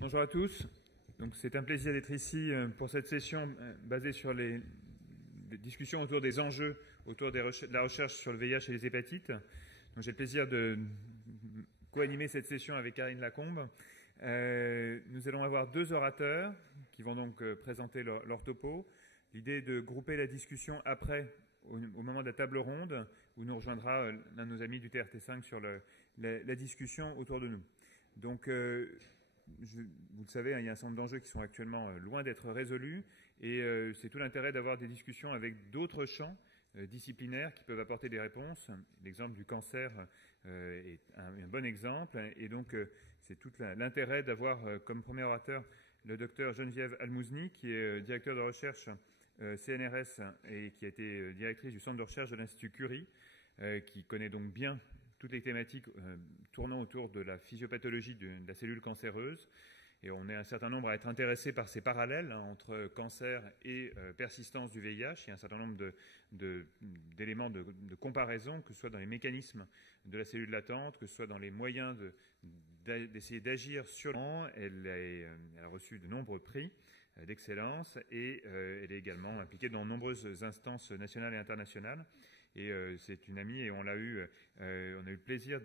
Bonjour à tous. C'est un plaisir d'être ici pour cette session basée sur les discussions autour des enjeux, autour de la recherche sur le VIH et les hépatites. J'ai le plaisir de co-animer cette session avec Karine Lacombe. Nous allons avoir deux orateurs qui vont donc présenter leur topo. L'idée est de grouper la discussion après, au moment de la table ronde, où nous rejoindra l'un de nos amis du TRT5 sur la discussion autour de nous. Donc, vous le savez, il y a un certain nombre d'enjeux qui sont actuellement loin d'être résolus et c'est tout l'intérêt d'avoir des discussions avec d'autres champs disciplinaires qui peuvent apporter des réponses. L'exemple du cancer est un bon exemple et donc c'est tout l'intérêt d'avoir comme premier orateur le docteur Geneviève Almouzni qui est directeur de recherche CNRS et qui a été directrice du centre de recherche de l'Institut Curie, qui connaît donc bien toutes les thématiques tournant autour de la physiopathologie de la cellule cancéreuse. Et on est un certain nombre à être intéressés par ces parallèles entre cancer et persistance du VIH. Il y a un certain nombre d'éléments de comparaison, que ce soit dans les mécanismes de la cellule latente, que ce soit dans les moyens d'essayer d'agir sur le... Elle a reçu de nombreux prix d'excellence et elle est également impliquée dans de nombreuses instances nationales et internationales. Et c'est une amie et on a eu le plaisir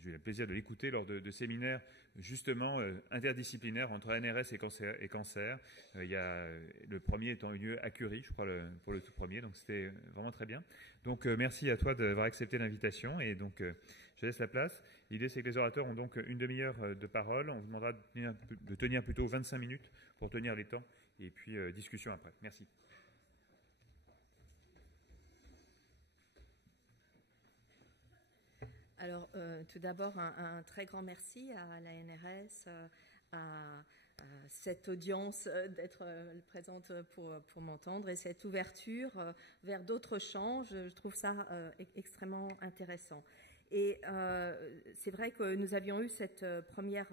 j'ai eu le plaisir de l'écouter lors de séminaires justement interdisciplinaires entre ANRS et cancer. Le premier étant eu lieu à Curie, je crois, pour le tout premier. Donc c'était vraiment très bien. Donc merci à toi d'avoir accepté l'invitation et donc je laisse la place. L'idée c'est que les orateurs ont donc une demi-heure de parole. On vous demandera de tenir plutôt 25 minutes pour tenir les temps et puis discussion après. Merci. Alors, tout d'abord, un très grand merci à l'ANRS, à cette audience d'être présente pour m'entendre et cette ouverture vers d'autres champs. Je trouve ça extrêmement intéressant. Et c'est vrai que nous avions eu cette première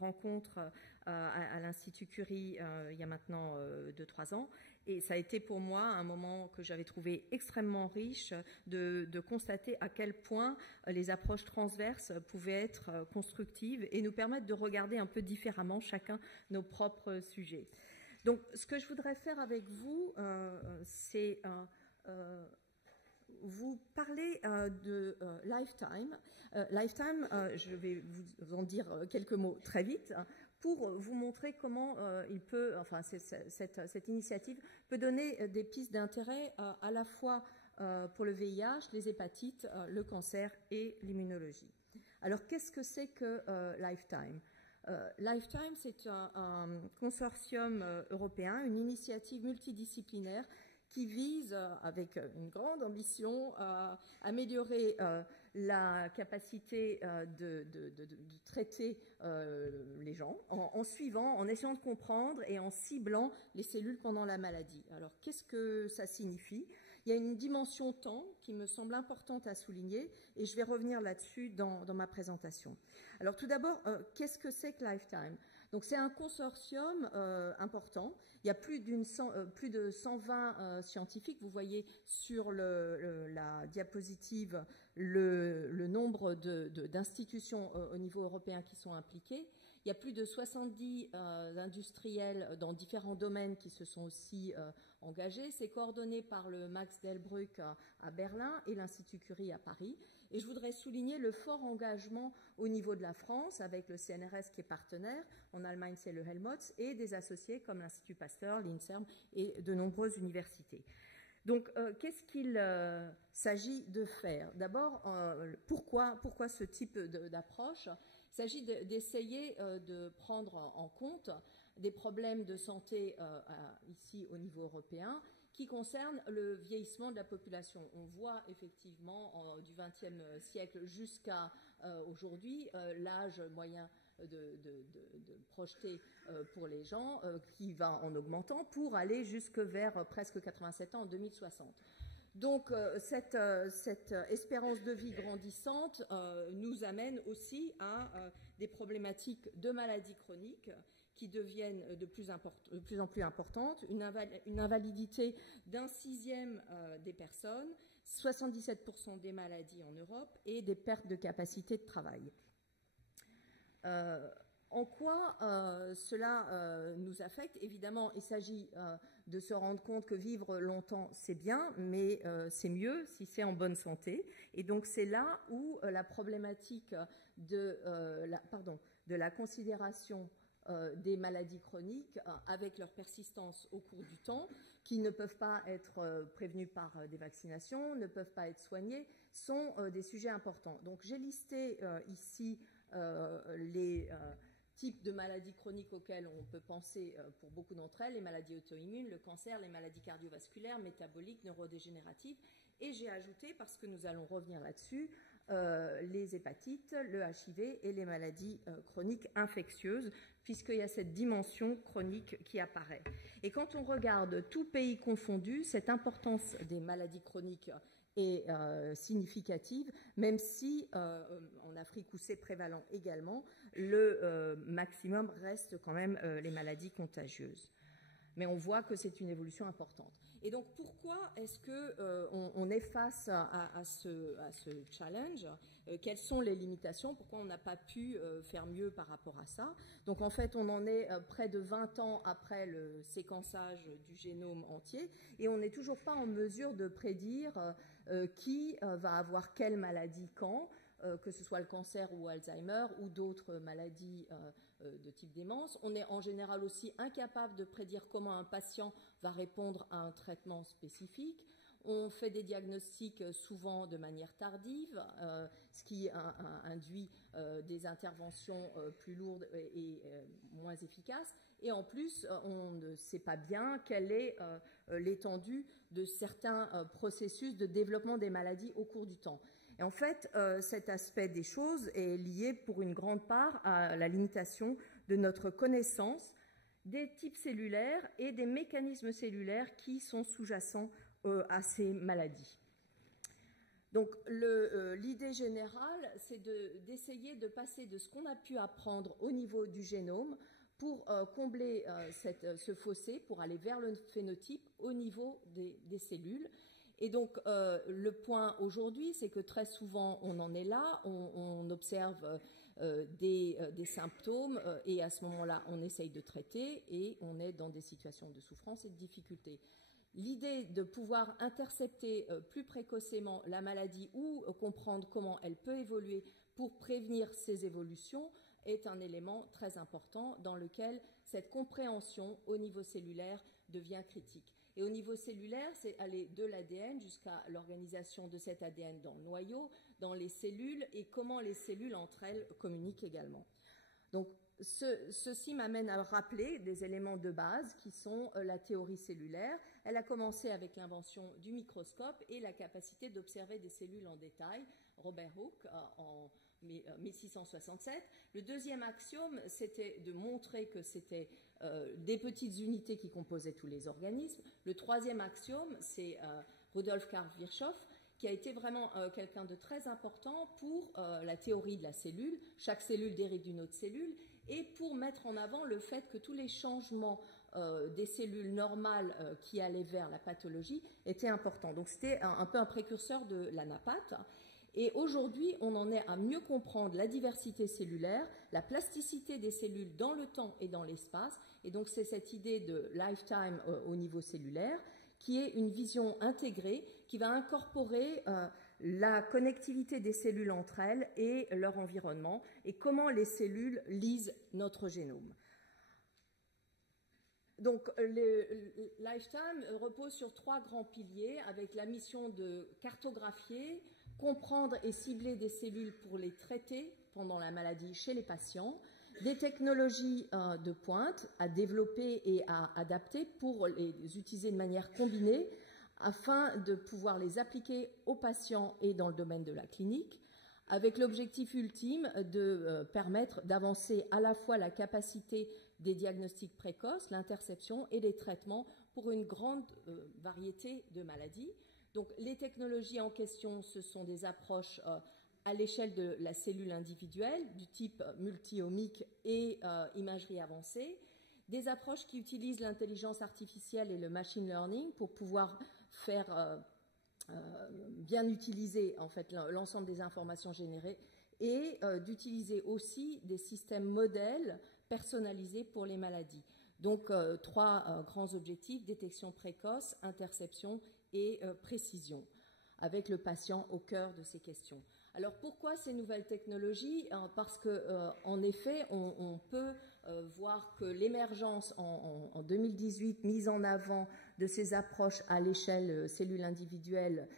rencontre à l'Institut Curie il y a maintenant 2-3 ans. Et ça a été pour moi un moment que j'avais trouvé extrêmement riche de constater à quel point les approches transverses pouvaient être constructives et nous permettre de regarder un peu différemment chacun nos propres sujets. Donc, ce que je voudrais faire avec vous, c'est vous parler de Lifetime. Lifetime, je vais vous en dire quelques mots très vite, pour vous montrer comment cette initiative peut donner des pistes d'intérêt à la fois pour le VIH, les hépatites, le cancer et l'immunologie. Alors, qu'est-ce que c'est que Lifetime ? Lifetime, c'est un consortium européen, une initiative multidisciplinaire qui vise, avec une grande ambition, à améliorer la capacité de traiter les gens en essayant de comprendre et en ciblant les cellules pendant la maladie. Alors, qu'est-ce que ça signifie ? Il y a une dimension temps qui me semble importante à souligner et je vais revenir là-dessus dans ma présentation. Alors, tout d'abord, qu'est-ce que c'est que Lifetime ? Donc, c'est un consortium important. Il y a plus de 120 scientifiques. Vous voyez sur la diapositive le nombre d'institutions au niveau européen qui sont impliquées. Il y a plus de 70 industriels dans différents domaines qui se sont aussi engagés. C'est coordonné par le Max Delbrück à Berlin et l'Institut Curie à Paris. Et je voudrais souligner le fort engagement au niveau de la France avec le CNRS qui est partenaire. En Allemagne, c'est le Helmholtz et des associés comme l'Institut Pasteur, l'INSERM et de nombreuses universités. Donc, qu'est-ce qu'il s'agit de faire ? D'abord, pourquoi ce type d'approche ? Il s'agit d'essayer de prendre en compte des problèmes de santé ici au niveau européen qui concernent le vieillissement de la population. On voit effectivement du XXe siècle jusqu'à aujourd'hui l'âge moyen de projeter pour les gens qui va en augmentant pour aller jusque vers presque 87 ans en 2060. Donc cette espérance de vie grandissante nous amène aussi à des problématiques de maladies chroniques qui deviennent de plus en plus importantes, une invalidité d'un sixième des personnes, 77% des maladies en Europe et des pertes de capacité de travail. En quoi cela nous affecte? Évidemment, il s'agit de se rendre compte que vivre longtemps, c'est bien, mais c'est mieux si c'est en bonne santé. Et donc, c'est là où la problématique de la considération des maladies chroniques avec leur persistance au cours du temps, qui ne peuvent pas être prévenues par des vaccinations, ne peuvent pas être soignées, sont des sujets importants. Donc j'ai listé ici les types de maladies chroniques auxquelles on peut penser pour beaucoup d'entre elles, les maladies auto-immunes, le cancer, les maladies cardiovasculaires, métaboliques, neurodégénératives, et j'ai ajouté, parce que nous allons revenir là-dessus, les hépatites, le HIV et les maladies chroniques infectieuses, puisqu'il y a cette dimension chronique qui apparaît. Et quand on regarde tout pays confondu, cette importance des maladies chroniques est significative, même si en Afrique où c'est prévalent également, le maximum reste quand même les maladies contagieuses. Mais on voit que c'est une évolution importante. Et donc, pourquoi est-ce qu'on est face à ce challenge? Quelles sont les limitations? Pourquoi on n'a pas pu faire mieux par rapport à ça? Donc, en fait, on en est près de 20 ans après le séquençage du génome entier et on n'est toujours pas en mesure de prédire qui va avoir quelle maladie quand, que ce soit le cancer ou Alzheimer ou d'autres maladies de type démence. On est en général aussi incapable de prédire comment un patient va répondre à un traitement spécifique. On fait des diagnostics souvent de manière tardive, ce qui induit des interventions plus lourdes et moins efficaces. Et en plus, on ne sait pas bien quelle est l'étendue de certains processus de développement des maladies au cours du temps. Et en fait, cet aspect des choses est lié pour une grande part à la limitation de notre connaissance des types cellulaires et des mécanismes cellulaires qui sont sous-jacents à ces maladies. Donc l'idée générale, c'est d'essayer de passer de ce qu'on a pu apprendre au niveau du génome pour combler ce fossé, pour aller vers le phénotype au niveau des cellules. Et donc le point aujourd'hui, c'est que très souvent on en est là, on observe des symptômes et à ce moment-là on essaye de traiter et on est dans des situations de souffrance et de difficulté. L'idée de pouvoir intercepter plus précocement la maladie ou comprendre comment elle peut évoluer pour prévenir ces évolutions est un élément très important dans lequel cette compréhension au niveau cellulaire devient critique. Et au niveau cellulaire, c'est aller de l'ADN jusqu'à l'organisation de cet ADN dans le noyau, dans les cellules et comment les cellules entre elles communiquent également. Donc, ceci m'amène à rappeler des éléments de base qui sont la théorie cellulaire. Elle a commencé avec l'invention du microscope et la capacité d'observer des cellules en détail, Robert Hooke en 1667. Le deuxième axiome, c'était de montrer que c'était des petites unités qui composaient tous les organismes. Le troisième axiome, c'est Rudolf Karl Virchow, qui a été vraiment quelqu'un de très important pour la théorie de la cellule. Chaque cellule dérive d'une autre cellule, et pour mettre en avant le fait que tous les changements des cellules normales qui allaient vers la pathologie étaient importants. Donc c'était un peu un précurseur de la NAPAT. Et aujourd'hui, on en est à mieux comprendre la diversité cellulaire, la plasticité des cellules dans le temps et dans l'espace. Et donc c'est cette idée de lifetime au niveau cellulaire, qui est une vision intégrée qui va incorporer la connectivité des cellules entre elles et leur environnement et comment les cellules lisent notre génome. Donc, le Lifetime repose sur 3 grands piliers avec la mission de cartographier, comprendre et cibler des cellules pour les traiter pendant la maladie chez les patients, des technologies de pointe à développer et à adapter pour les utiliser de manière combinée afin de pouvoir les appliquer aux patients et dans le domaine de la clinique, avec l'objectif ultime de permettre d'avancer à la fois la capacité des diagnostics précoces, l'interception et les traitements pour une grande variété de maladies. Donc les technologies en question, ce sont des approches à l'échelle de la cellule individuelle, du type multi-omique et imagerie avancée, des approches qui utilisent l'intelligence artificielle et le machine learning pour pouvoir faire bien utiliser en fait l'ensemble des informations générées et d'utiliser aussi des systèmes modèles personnalisés pour les maladies. Donc, 3 grands objectifs: détection précoce, interception et précision, avec le patient au cœur de ces questions. Alors, pourquoi ces nouvelles technologies? Parce qu'en effet, on peut voir que l'émergence en 2018, mise en avant de ces approches à l'échelle cellule individuelle,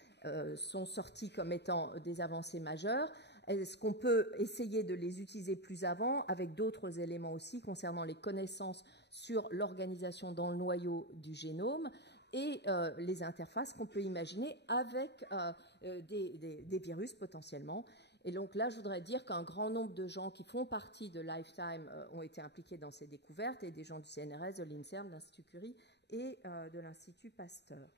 sont sorties comme étant des avancées majeures. Est-ce qu'on peut essayer de les utiliser plus avant avec d'autres éléments aussi concernant les connaissances sur l'organisation dans le noyau du génome et les interfaces qu'on peut imaginer avec des virus potentiellement? Et donc là, je voudrais dire qu'un grand nombre de gens qui font partie de Lifetime ont été impliqués dans ces découvertes, et des gens du CNRS, de l'INSERM, de l'Institut Curie et de l'Institut Pasteur.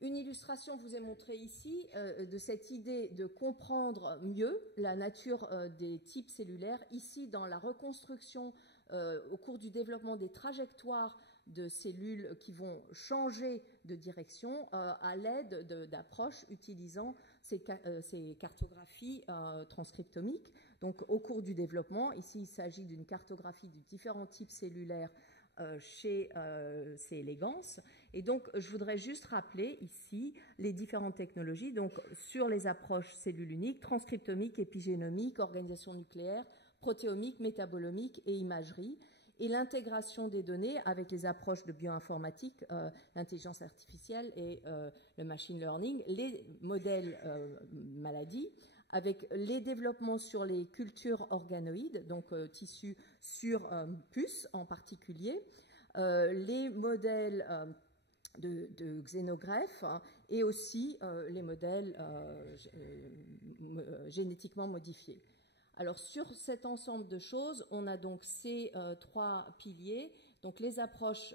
Une illustration vous est montrée ici de cette idée de comprendre mieux la nature des types cellulaires, ici dans la reconstruction au cours du développement des trajectoires de cellules qui vont changer de direction à l'aide d'approches utilisant ces cartographies transcriptomiques. Donc, au cours du développement, ici, il s'agit d'une cartographie de différents types cellulaires chez C. elegans. Et donc, je voudrais juste rappeler ici les différentes technologies, donc sur les approches cellules uniques, transcriptomiques, épigénomiques, organisation nucléaire, protéomique, métabolomique et imagerie, et l'intégration des données avec les approches de bioinformatique, l'intelligence artificielle et le machine learning, les modèles maladies, avec les développements sur les cultures organoïdes, donc tissus sur puces en particulier, les modèles de xénogreffes et aussi les modèles génétiquement modifiés. Alors, sur cet ensemble de choses, on a donc ces 3 piliers, donc les approches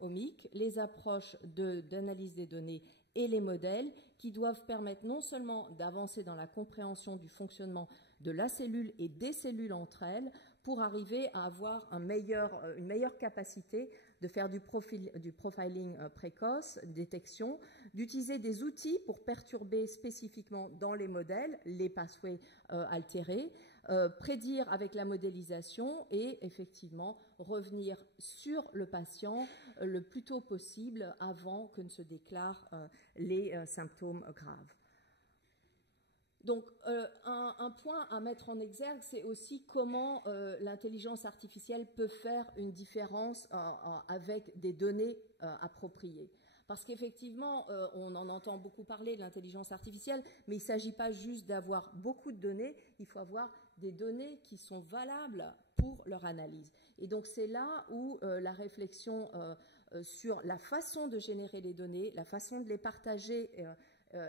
omiques, les approches d'analyse des données et les modèles, qui doivent permettre non seulement d'avancer dans la compréhension du fonctionnement de la cellule et des cellules entre elles, pour arriver à avoir une meilleure capacité de faire du profiling précoce, détection, d'utiliser des outils pour perturber spécifiquement dans les modèles les pathways altérés, prédire avec la modélisation et effectivement revenir sur le patient le plus tôt possible avant que ne se déclarent les symptômes graves. Donc, un point à mettre en exergue, c'est aussi comment l'intelligence artificielle peut faire une différence avec des données appropriées. Parce qu'effectivement, on en entend beaucoup parler de l'intelligence artificielle, mais il ne s'agit pas juste d'avoir beaucoup de données, il faut avoir des données qui sont valables pour leur analyse. Et donc, c'est là où la réflexion sur la façon de générer les données, la façon de les partager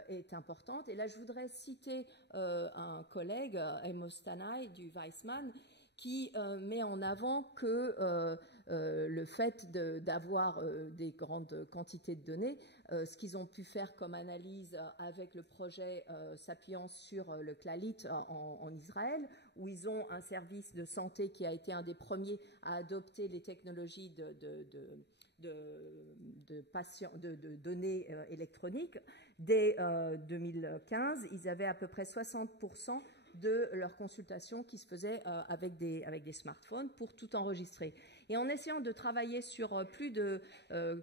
est importante. Et là, je voudrais citer un collègue, Amos Tanai, du Weizmann, qui met en avant que le fait d'avoir des grandes quantités de données, ce qu'ils ont pu faire comme analyse avec le projet s'appuyant sur le Clalit en Israël, où ils ont un service de santé qui a été un des premiers à adopter les technologies de données électroniques. Dès 2015, ils avaient à peu près 60% de leurs consultations qui se faisaient avec des smartphones pour tout enregistrer. Et en essayant de travailler sur plus de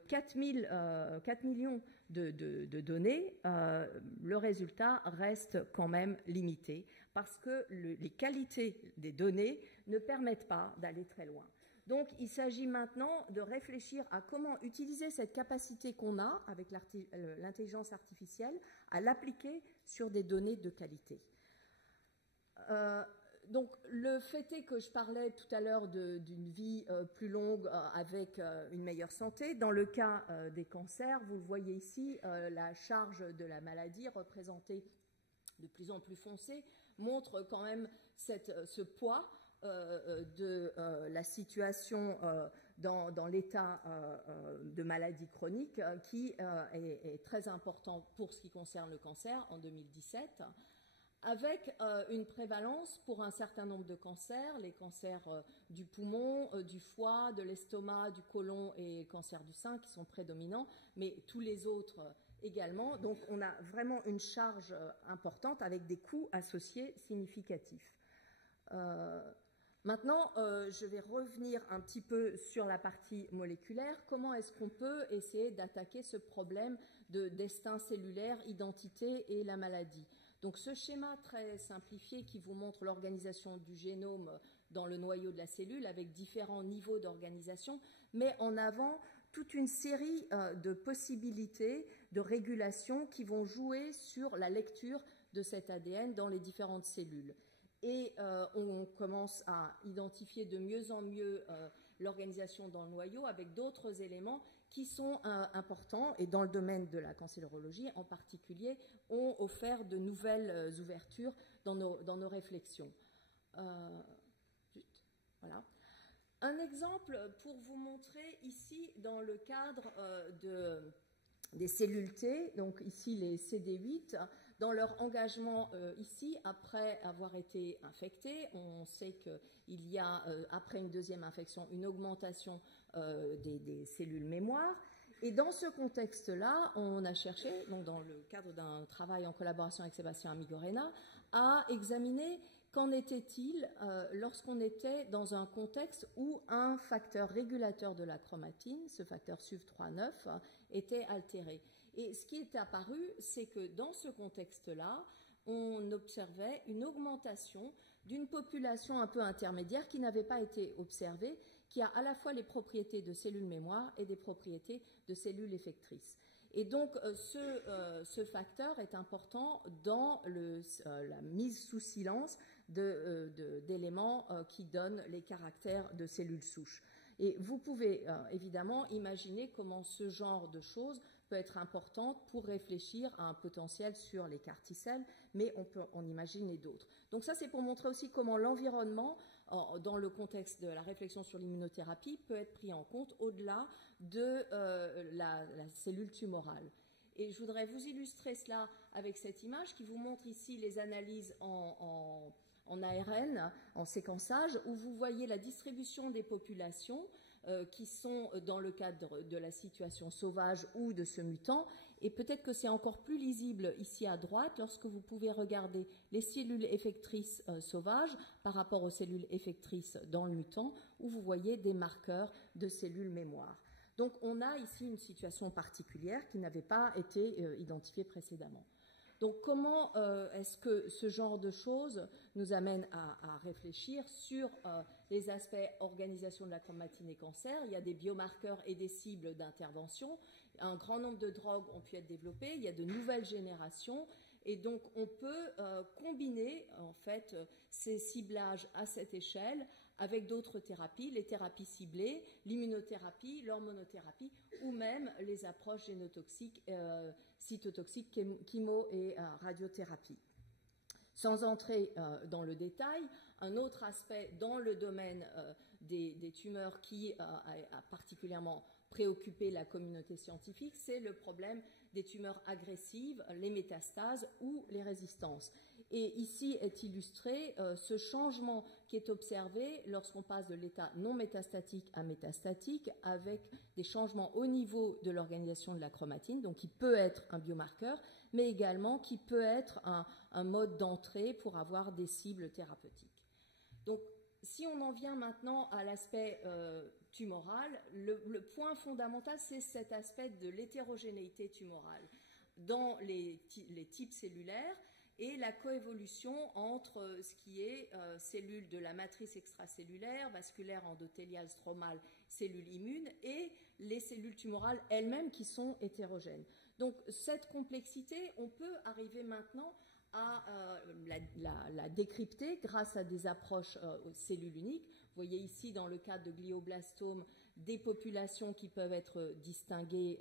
4 millions de données, le résultat reste quand même limité parce que les qualités des données ne permettent pas d'aller très loin. Donc, il s'agit maintenant de réfléchir à comment utiliser cette capacité qu'on a avec l'intelligence artificielle à l'appliquer sur des données de qualité. Donc, le fait est que je parlais tout à l'heure d'une vie plus longue avec une meilleure santé. Dans le cas des cancers, vous le voyez ici, la charge de la maladie représentée de plus en plus foncée montre quand même ce poids de la situation dans l'état de maladie chronique qui est très important pour ce qui concerne le cancer en 2017, avec une prévalence pour un certain nombre de cancers, les cancers du poumon, du foie, de l'estomac, du côlon et le cancer du sein qui sont prédominants, mais tous les autres également. Donc on a vraiment une charge importante avec des coûts associés significatifs. Maintenant, je vais revenir un petit peu sur la partie moléculaire. Comment est-ce qu'on peut essayer d'attaquer ce problème de destin cellulaire, identité et la maladie? Donc ce schéma très simplifié qui vous montre l'organisation du génome dans le noyau de la cellule avec différents niveaux d'organisation met en avant toute une série de possibilités de régulation qui vont jouer sur la lecture de cet ADN dans les différentes cellules. Et on commence à identifier de mieux en mieux l'organisation dans le noyau avec d'autres éléments qui sont importants et dans le domaine de la cancérologie en particulier ont offert de nouvelles ouvertures dans nos réflexions. Voilà. Un exemple pour vous montrer ici dans le cadre des cellules T, donc ici les CD8, dans leur engagement ici, après avoir été infectés, on sait qu'il y a, après une deuxième infection, une augmentation des cellules mémoire. Et dans ce contexte-là, on a cherché, donc dans le cadre d'un travail en collaboration avec Sébastien Amigorena, à examiner qu'en était-il lorsqu'on était dans un contexte où un facteur régulateur de la chromatine, ce facteur SUV39, était altéré. Et ce qui est apparu, c'est que dans ce contexte-là, on observait une augmentation d'une population un peu intermédiaire qui n'avait pas été observée, qui a à la fois les propriétés de cellules mémoire et des propriétés de cellules effectrices. Et donc, ce facteur est important dans la mise sous silence d'éléments qui donnent les caractères de cellules souches. Et vous pouvez évidemment imaginer comment ce genre de choses peut être importante pour réfléchir à un potentiel sur les CAR-T-cells, mais on peut en imaginer d'autres. Donc ça, c'est pour montrer aussi comment l'environnement, dans le contexte de la réflexion sur l'immunothérapie, peut être pris en compte au-delà de la cellule tumorale. Et je voudrais vous illustrer cela avec cette image qui vous montre ici les analyses en ARN, en séquençage, où vous voyez la distribution des populations qui sont dans le cadre de la situation sauvage ou de ce mutant. Et peut-être que c'est encore plus lisible ici à droite lorsque vous pouvez regarder les cellules effectrices sauvages par rapport aux cellules effectrices dans le mutant, où vous voyez des marqueurs de cellules mémoire. Donc on a ici une situation particulière qui n'avait pas été identifiée précédemment. Donc comment est-ce que ce genre de choses nous amène à réfléchir sur les aspects organisation de la chromatine et cancer? Il y a des biomarqueurs et des cibles d'intervention. Un grand nombre de drogues ont pu être développées. Il y a de nouvelles générations. Et donc on peut combiner en fait ces ciblages à cette échelle avec d'autres thérapies, les thérapies ciblées, l'immunothérapie, l'hormonothérapie ou même les approches génotoxiques, cytotoxiques, chimo et radiothérapie. Sans entrer dans le détail, un autre aspect dans le domaine des tumeurs qui a particulièrement préoccupé la communauté scientifique, c'est le problème des tumeurs agressives, les métastases ou les résistances. Et ici est illustré ce changement qui est observé lorsqu'on passe de l'état non métastatique à métastatique avec des changements au niveau de l'organisation de la chromatine, donc qui peut être un biomarqueur, mais également qui peut être un mode d'entrée pour avoir des cibles thérapeutiques. Donc, si on en vient maintenant à l'aspect tumoral, le point fondamental, c'est cet aspect de l'hétérogénéité tumorale dans les types cellulaires et la coévolution entre ce qui est cellules de la matrice extracellulaire, vasculaire, endothéliale, stromale, cellules immunes et les cellules tumorales elles-mêmes qui sont hétérogènes. Donc cette complexité, on peut arriver maintenant à la décrypter grâce à des approches cellules uniques. Vous voyez ici dans le cadre de glioblastomes des populations qui peuvent être distinguées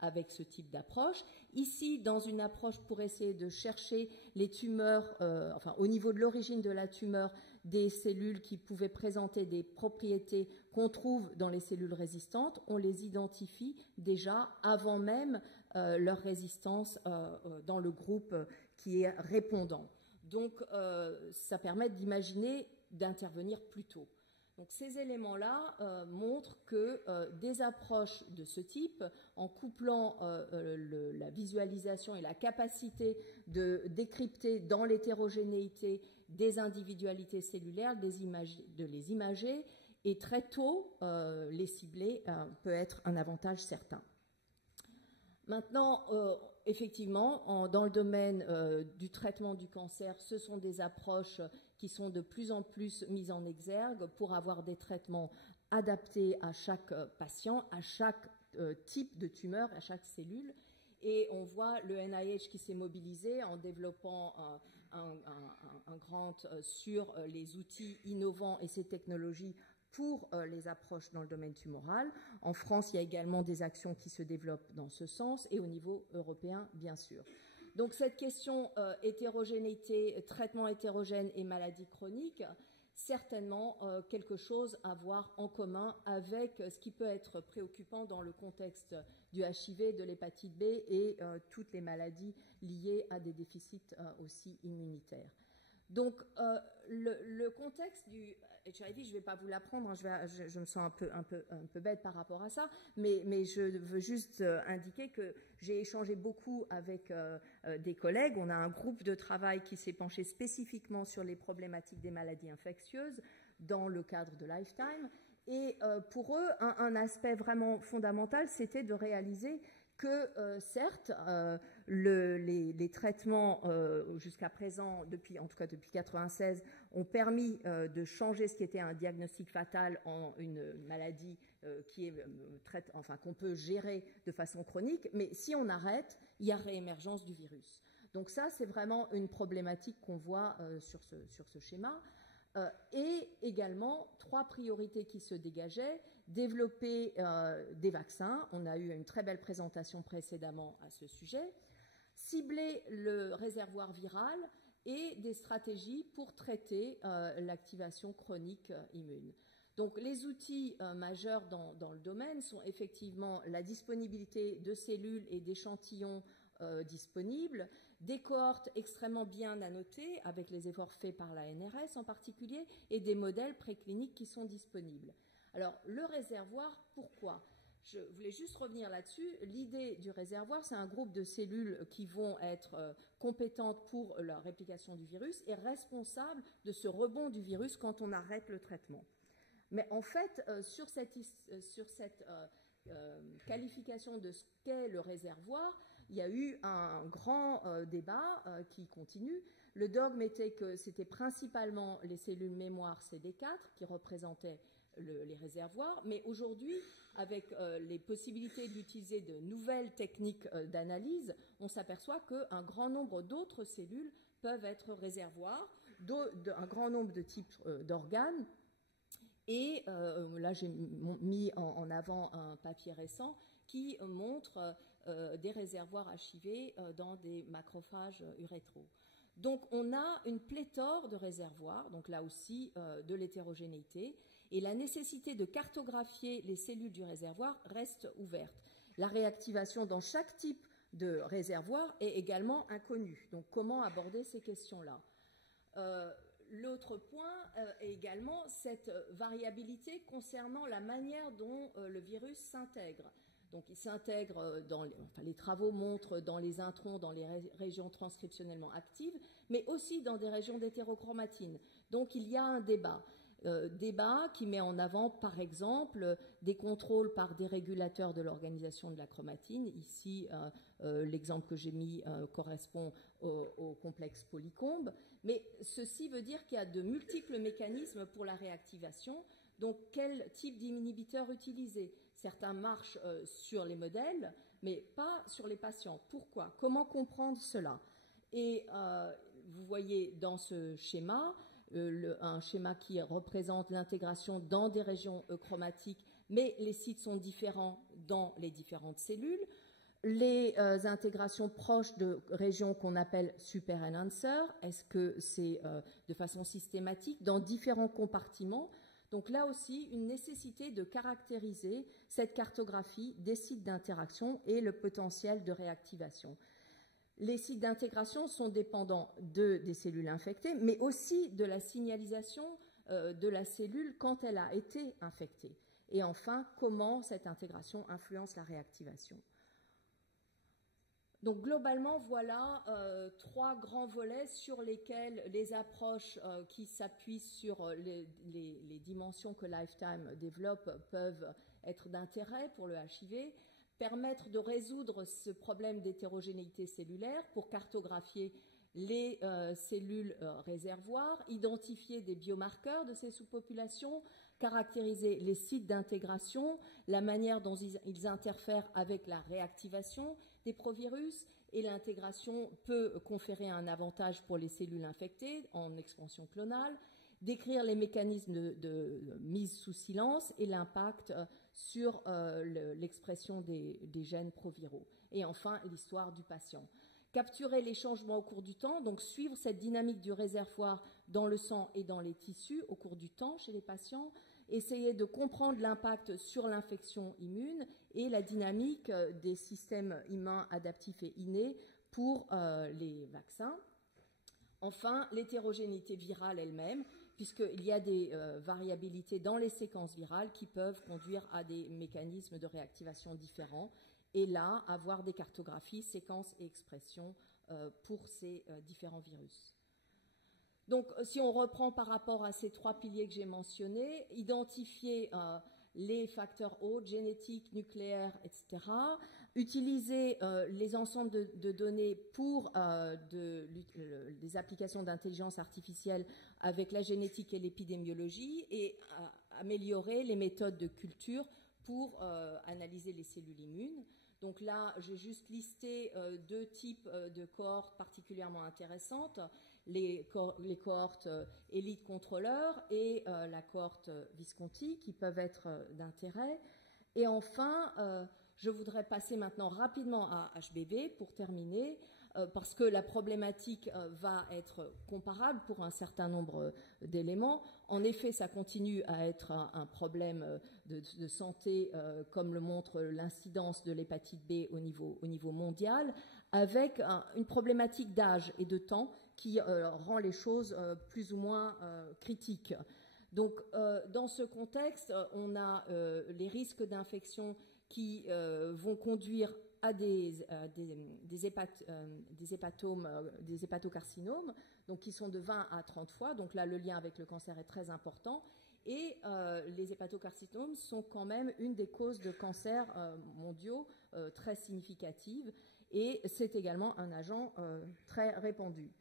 avec ce type d'approche. Ici, dans une approche pour essayer de chercher les tumeurs, enfin au niveau de l'origine de la tumeur, des cellules qui pouvaient présenter des propriétés qu'on trouve dans les cellules résistantes, on les identifie déjà avant même leur résistance dans le groupe qui est répondant. Donc, ça permet d'imaginer d'intervenir plus tôt. Donc ces éléments-là montrent que des approches de ce type, en couplant la visualisation et la capacité de décrypter dans l'hétérogénéité des individualités cellulaires, de les imager, et très tôt les cibler peut être un avantage certain. Maintenant, effectivement, dans le domaine du traitement du cancer, ce sont des approches qui sont de plus en plus mises en exergue pour avoir des traitements adaptés à chaque patient, à chaque type de tumeur, à chaque cellule. Et on voit le NIH qui s'est mobilisé en développant un grant sur les outils innovants et ces technologies pour les approches dans le domaine tumoral. En France, il y a également des actions qui se développent dans ce sens et au niveau européen, bien sûr. Donc cette question hétérogénéité, traitement hétérogène et maladie chronique, certainement quelque chose à voir en commun avec ce qui peut être préoccupant dans le contexte du HIV, de l'hépatite B et toutes les maladies liées à des déficits aussi immunitaires. Donc, le contexte du HIV, je ne vais pas vous l'apprendre, hein, je me sens un peu bête par rapport à ça, mais je veux juste indiquer que j'ai échangé beaucoup avec des collègues. On a un groupe de travail qui s'est penché spécifiquement sur les problématiques des maladies infectieuses dans le cadre de Lifetime. Et pour eux, un aspect vraiment fondamental, c'était de réaliser que certes, les traitements jusqu'à présent, en tout cas depuis 1996, ont permis de changer ce qui était un diagnostic fatal en une maladie qu'on peut gérer de façon chronique, mais si on arrête, il y a réémergence du virus. Donc ça, c'est vraiment une problématique qu'on voit sur ce schéma. Et également 3 priorités qui se dégageaient: développer des vaccins, on a eu une très belle présentation précédemment à ce sujet, cibler le réservoir viral et des stratégies pour traiter l'activation chronique immune. Donc les outils majeurs dans le domaine sont effectivement la disponibilité de cellules et d'échantillons disponibles, des cohortes extrêmement bien annotées avec les efforts faits par la NRS en particulier, et des modèles précliniques qui sont disponibles. Alors le réservoir, pourquoi ? Je voulais juste revenir là-dessus. L'idée du réservoir, c'est un groupe de cellules qui vont être compétentes pour la réplication du virus et responsables de ce rebond du virus quand on arrête le traitement. Mais en fait, sur cette qualification de ce qu'est le réservoir, il y a eu un grand débat qui continue. Le dogme était que c'était principalement les cellules mémoire CD4 qui représentaient les réservoirs, mais aujourd'hui, avec les possibilités d'utiliser de nouvelles techniques d'analyse, on s'aperçoit qu'un grand nombre d'autres cellules peuvent être réservoirs, un grand nombre de types d'organes. Et là, j'ai mis en avant un papier récent qui montre des réservoirs HIV dans des macrophages urétraux. Donc, on a une pléthore de réservoirs, donc là aussi de l'hétérogénéité, et la nécessité de cartographier les cellules du réservoir reste ouverte. La réactivation dans chaque type de réservoir est également inconnue. Donc, comment aborder ces questions-là ? L'autre point est également cette variabilité concernant la manière dont le virus s'intègre. Donc, il s'intègre les travaux montrent dans les introns, dans les régions transcriptionnellement actives, mais aussi dans des régions d'hétérochromatine. Donc, il y a un débat. Débat qui met en avant, par exemple, des contrôles par des régulateurs de l'organisation de la chromatine. Ici, l'exemple que j'ai mis correspond au complexe polycombe. Mais ceci veut dire qu'il y a de multiples mécanismes pour la réactivation. Donc, quel type d'inhibiteur utiliser ? Certains marchent sur les modèles, mais pas sur les patients. Pourquoi ? Comment comprendre cela ? Et vous voyez dans ce schéma, un schéma qui représente l'intégration dans des régions chromatiques, mais les sites sont différents dans les différentes cellules. Les intégrations proches de régions qu'on appelle super-enhancer, est-ce que c'est de façon systématique dans différents compartiments ? Donc là aussi, une nécessité de caractériser cette cartographie des sites d'interaction et le potentiel de réactivation. Les sites d'intégration sont dépendants des cellules infectées, mais aussi de la signalisation de la cellule quand elle a été infectée. Et enfin, comment cette intégration influence la réactivation. Donc globalement, voilà 3 grands volets sur lesquels les approches qui s'appuient sur les dimensions que Lifetime développe peuvent être d'intérêt pour le HIV, permettre de résoudre ce problème d'hétérogénéité cellulaire pour cartographier les cellules réservoirs, identifier des biomarqueurs de ces sous-populations, caractériser les sites d'intégration, la manière dont ils interfèrent avec la réactivation des provirus, et l'intégration peut conférer un avantage pour les cellules infectées en expansion clonale, décrire les mécanismes de mise sous silence et l'impact sur l'expression des gènes proviraux. Et enfin, l'histoire du patient. Capturer les changements au cours du temps, donc suivre cette dynamique du réservoir dans le sang et dans les tissus au cours du temps chez les patients, essayer de comprendre l'impact sur l'infection immune et la dynamique des systèmes humains adaptifs et innés pour les vaccins. Enfin, l'hétérogénéité virale elle-même, puisqu'il y a des variabilités dans les séquences virales qui peuvent conduire à des mécanismes de réactivation différents, et là, avoir des cartographies, séquences et expressions pour ces différents virus. Donc, si on reprend par rapport à ces 3 piliers que j'ai mentionnés, identifier les facteurs hôtes, génétiques, nucléaires, etc., utiliser les ensembles de données pour des applications d'intelligence artificielle avec la génétique et l'épidémiologie, et améliorer les méthodes de culture pour analyser les cellules immunes. Donc là, j'ai juste listé 2 types de cohortes particulièrement intéressantes, les cohortes élite contrôleurs et la cohorte Visconti, qui peuvent être d'intérêt. Et enfin, je voudrais passer maintenant rapidement à HBV pour terminer, parce que la problématique va être comparable pour un certain nombre d'éléments. En effet, ça continue à être un problème de santé, comme le montre l'incidence de l'hépatite B au niveau mondial, avec une problématique d'âge et de temps qui rend les choses plus ou moins critiques. Donc, dans ce contexte, on a les risques d'infection qui vont conduire à des hépatocarcinomes, donc qui sont de 20 à 30 fois. Donc là, le lien avec le cancer est très important. Et les hépatocarcinomes sont quand même une des causes de cancers mondiaux très significatives. Et c'est également un agent très répandu.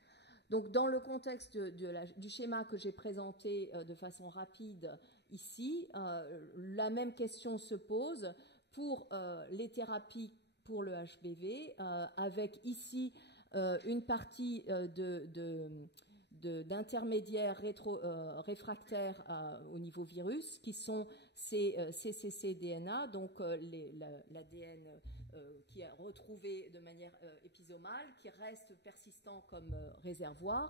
Donc, dans le contexte du schéma que j'ai présenté de façon rapide ici, la même question se pose pour les thérapies pour le HBV, avec ici une partie d'intermédiaires réfractaires au niveau virus, qui sont ces cccDNA, donc l'ADN qui est retrouvé de manière épisomale, qui reste persistant comme réservoir,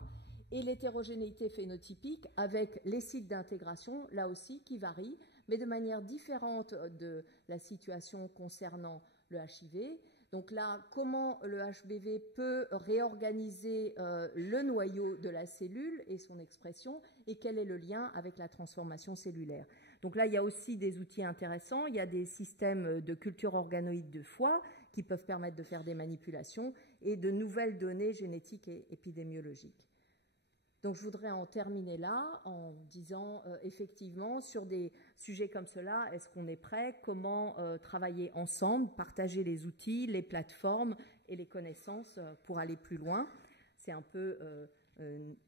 et l'hétérogénéité phénotypique avec les sites d'intégration, là aussi, qui varient, mais de manière différente de la situation concernant le HIV. Donc là, comment le HBV peut réorganiser le noyau de la cellule et son expression, et quel est le lien avec la transformation cellulaire. Donc là, il y a aussi des outils intéressants. Il y a des systèmes de culture organoïde de foie qui peuvent permettre de faire des manipulations, et de nouvelles données génétiques et épidémiologiques. Donc je voudrais en terminer là en disant effectivement, sur des sujets comme cela, est-ce qu'on est prêt? Comment travailler ensemble, partager les outils, les plateformes et les connaissances pour aller plus loin? C'est un peu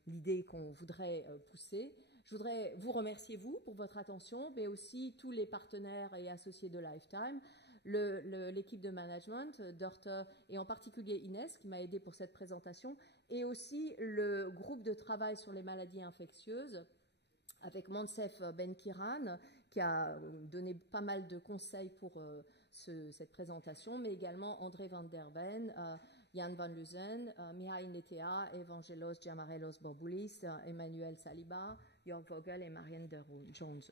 l'idée qu'on voudrait pousser. Je voudrais vous remercier, vous, pour votre attention, mais aussi tous les partenaires et associés de Lifetime, l'équipe de management, Dorte, et en particulier Inès, qui m'a aidé pour cette présentation, et aussi le groupe de travail sur les maladies infectieuses, avec Monsef Benkiran, qui a donné pas mal de conseils pour cette présentation, mais également André van der Ven, Jan van Luzen, Mihail Netea, Evangelos Giamarelos Borboulis, Emmanuel Saliba, Jörg Vogel et Marianne de Jones.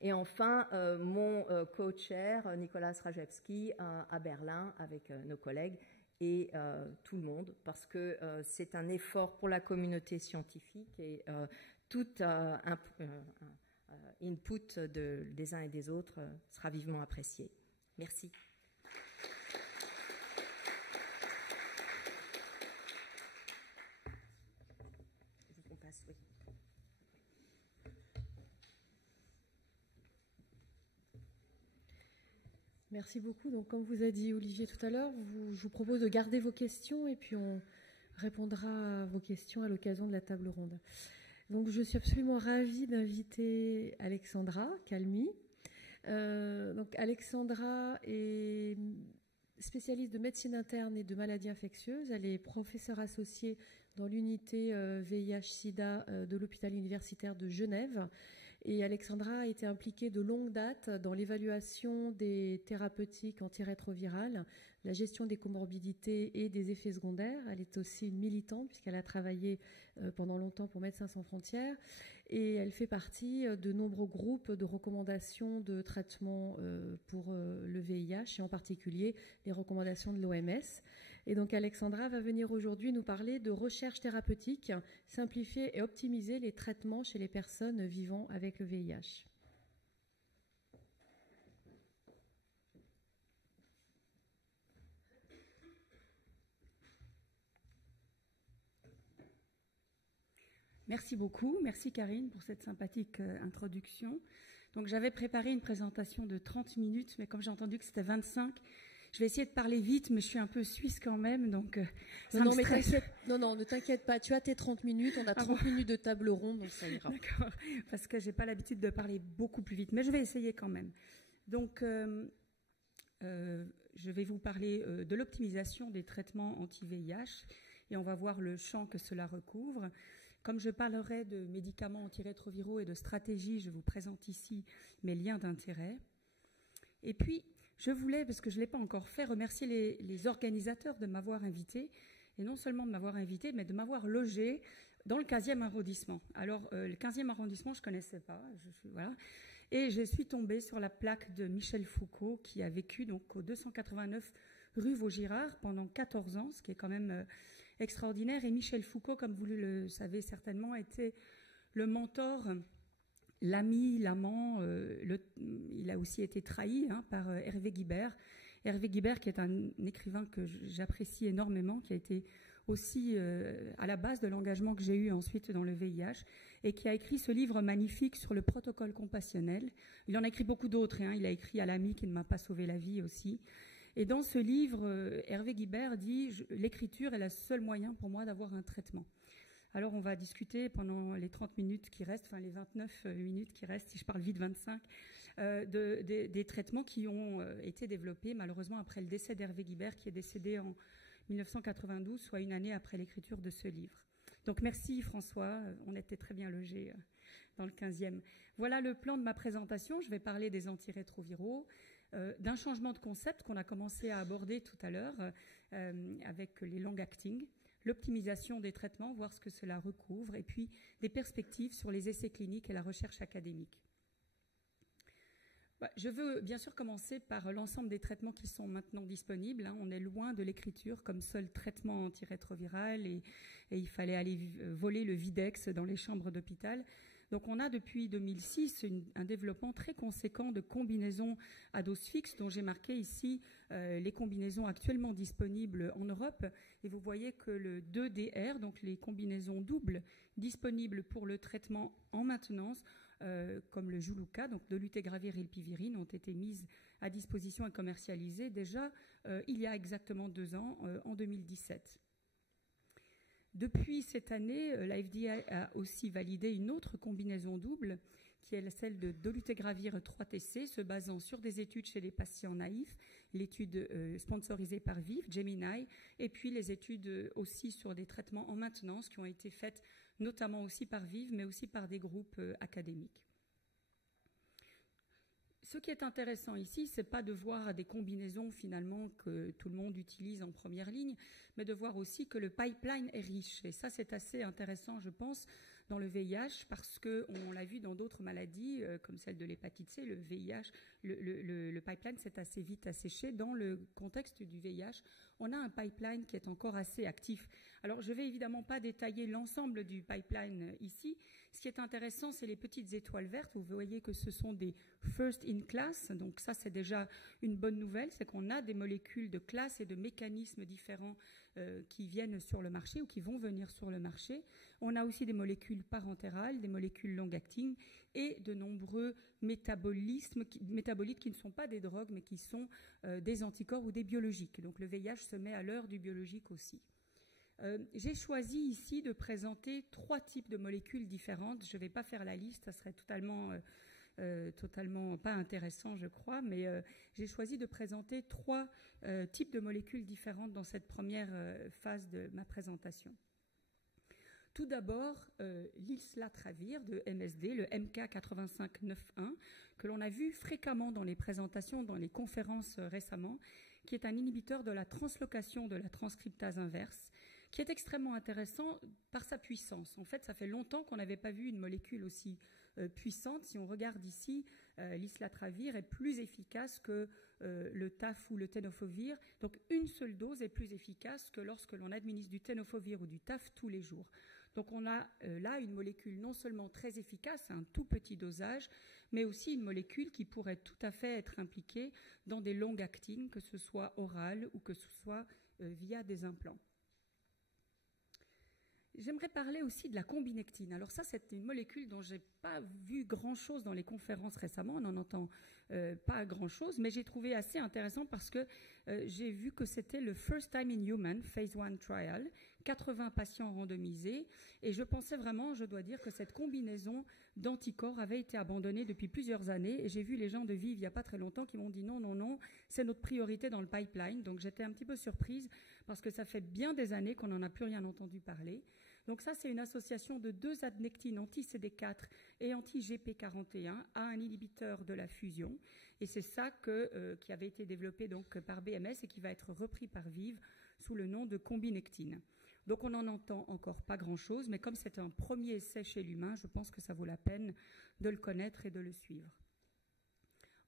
Et enfin, mon co-chair, Nicolas Rajewski, à Berlin, avec nos collègues, et tout le monde, parce que c'est un effort pour la communauté scientifique et tout input des uns et des autres sera vivement apprécié. Merci. On passe, oui. Merci beaucoup. Donc, comme vous a dit Olivier tout à l'heure, je vous propose de garder vos questions et puis on répondra à vos questions à l'occasion de la table ronde. Donc, je suis absolument ravie d'inviter Alexandra Calmi. Donc, Alexandra est spécialiste de médecine interne et de maladies infectieuses. Elle est professeure associée dans l'unité VIH-Sida de l'hôpital universitaire de Genève. Et Alexandra a été impliquée de longue date dans l'évaluation des thérapeutiques antirétrovirales, la gestion des comorbidités et des effets secondaires. Elle est aussi une militante puisqu'elle a travaillé pendant longtemps pour Médecins sans frontières et elle fait partie de nombreux groupes de recommandations de traitement pour le VIH et en particulier les recommandations de l'OMS. Et donc Alexandra va venir aujourd'hui nous parler de recherche thérapeutique, simplifier et optimiser les traitements chez les personnes vivant avec le VIH. Merci beaucoup. Merci Karine pour cette sympathique introduction. Donc j'avais préparé une présentation de 30 minutes, mais comme j'ai entendu que c'était 25, je vais essayer de parler vite, mais je suis un peu suisse quand même, donc ça me stresse. Non, ne t'inquiète pas, tu as tes 30 minutes, on a 30 minutes de table ronde, donc ça ira. D'accord, parce que je n'ai pas l'habitude de parler beaucoup plus vite, mais je vais essayer quand même. Donc, je vais vous parler de l'optimisation des traitements anti-VIH, et on va voir le champ que cela recouvre. Comme je parlerai de médicaments antirétroviraux et de stratégies, je vous présente ici mes liens d'intérêt. Et puis, je voulais, parce que je ne l'ai pas encore fait, remercier les organisateurs de m'avoir invité, et non seulement de m'avoir invité, mais de m'avoir logé dans le 15e arrondissement. Alors, le 15e arrondissement, je ne connaissais pas, voilà, et je suis tombée sur la plaque de Michel Foucault, qui a vécu donc au 289 rue Vaugirard pendant 14 ans, ce qui est quand même extraordinaire. Et Michel Foucault, comme vous le savez certainement, était le mentor, l'ami, l'amant, il a aussi été trahi par Hervé Guibert. Hervé Guibert, qui est un écrivain que j'apprécie énormément, qui a été aussi à la base de l'engagement que j'ai eu ensuite dans le VIH, et qui a écrit ce livre magnifique sur le protocole compassionnel. Il en a écrit beaucoup d'autres. Il a écrit à l'ami qui ne m'a pas sauvé la vie aussi. Et dans ce livre, Hervé Guibert dit « L'écriture est le seul moyen pour moi d'avoir un traitement ». Alors, on va discuter pendant les 30 minutes qui restent, enfin les 29 minutes qui restent, si je parle vite 25, des traitements qui ont été développés, malheureusement, après le décès d'Hervé Guibert, qui est décédé en 1992, soit une année après l'écriture de ce livre. Donc, merci François, on était très bien logés dans le 15e. Voilà le plan de ma présentation. Je vais parler des antirétroviraux, d'un changement de concept qu'on a commencé à aborder tout à l'heure avec les long-acting, l'optimisation des traitements, voir ce que cela recouvre, et puis des perspectives sur les essais cliniques et la recherche académique. Je veux bien sûr commencer par l'ensemble des traitements qui sont maintenant disponibles. On est loin de l'écriture comme seul traitement antirétroviral et il fallait aller voler le Videx dans les chambres d'hôpital. Donc on a depuis 2006 un développement très conséquent de combinaisons à dose fixe, dont j'ai marqué ici les combinaisons actuellement disponibles en Europe. Et vous voyez que le 2DR, donc les combinaisons doubles disponibles pour le traitement en maintenance, comme le Juluca, donc dolutegravir et rilpivirine, ont été mises à disposition et commercialisées déjà il y a exactement 2 ans, en 2017. Depuis cette année, la FDA a aussi validé une autre combinaison double, qui est celle de dolutegravir 3TC, se basant sur des études chez les patients naïfs, l'étude sponsorisée par VIV, Gemini, et puis les études aussi sur des traitements en maintenance qui ont été faites notamment aussi par VIV, mais aussi par des groupes académiques. Ce qui est intéressant ici, ce n'est pas de voir des combinaisons finalement que tout le monde utilise en première ligne, mais de voir aussi que le pipeline est riche. Et ça, c'est assez intéressant, je pense, dans le VIH parce qu'on l'a vu dans d'autres maladies, comme celle de l'hépatite C, le VIH, le pipeline s'est assez vite asséché. Dans le contexte du VIH, on a un pipeline qui est encore assez actif. Alors, je ne vais évidemment pas détailler l'ensemble du pipeline ici. Ce qui est intéressant, c'est les petites étoiles vertes. Vous voyez que ce sont des first in class. Donc ça, c'est déjà une bonne nouvelle. C'est qu'on a des molécules de classe et de mécanismes différents qui viennent sur le marché ou qui vont venir sur le marché. On a aussi des molécules parentérales, des molécules long-acting et de nombreux métabolites qui ne sont pas des drogues, mais qui sont des anticorps ou des biologiques. Donc le VIH se met à l'heure du biologique aussi. J'ai choisi ici de présenter 3 types de molécules différentes. Je ne vais pas faire la liste, ça serait totalement pas intéressant, je crois, mais j'ai choisi de présenter 3 types de molécules différentes dans cette première phase de ma présentation. Tout d'abord, l'islatravir de MSD, le MK8591, que l'on a vu fréquemment dans les présentations, dans les conférences récemment, qui est un inhibiteur de la translocation de la transcriptase inverse, qui est extrêmement intéressant par sa puissance. En fait, ça fait longtemps qu'on n'avait pas vu une molécule aussi puissante. Si on regarde ici, l'islatravir est plus efficace que le TAF ou le tenofovir. Donc, une seule dose est plus efficace que lorsque l'on administre du tenofovir ou du TAF tous les jours. Donc, on a là une molécule non seulement très efficace, à un tout petit dosage, mais aussi une molécule qui pourrait tout à fait être impliquée dans des long-acting, que ce soit oral ou que ce soit via des implants. J'aimerais parler aussi de la combinectine. Alors ça, c'est une molécule dont je n'ai pas vu grand-chose dans les conférences récemment. On n'en entend pas grand-chose, mais j'ai trouvé assez intéressant parce que j'ai vu que c'était le First Time in Human Phase 1 Trial, 80 patients randomisés, et je pensais vraiment, je dois dire, que cette combinaison d'anticorps avait été abandonnée depuis plusieurs années, et j'ai vu les gens de Vive il n'y a pas très longtemps qui m'ont dit non, non, non, c'est notre priorité dans le pipeline, donc j'étais un petit peu surprise parce que ça fait bien des années qu'on n'en a plus rien entendu parler. Donc ça, c'est une association de 2 adnectines anti-CD4 et anti-GP41 à un inhibiteur de la fusion. Et c'est ça qui avait été développé donc par BMS et qui va être repris par Vive sous le nom de combinectine. Donc on n'en entend encore pas grand-chose, mais comme c'est un premier essai chez l'humain, je pense que ça vaut la peine de le connaître et de le suivre.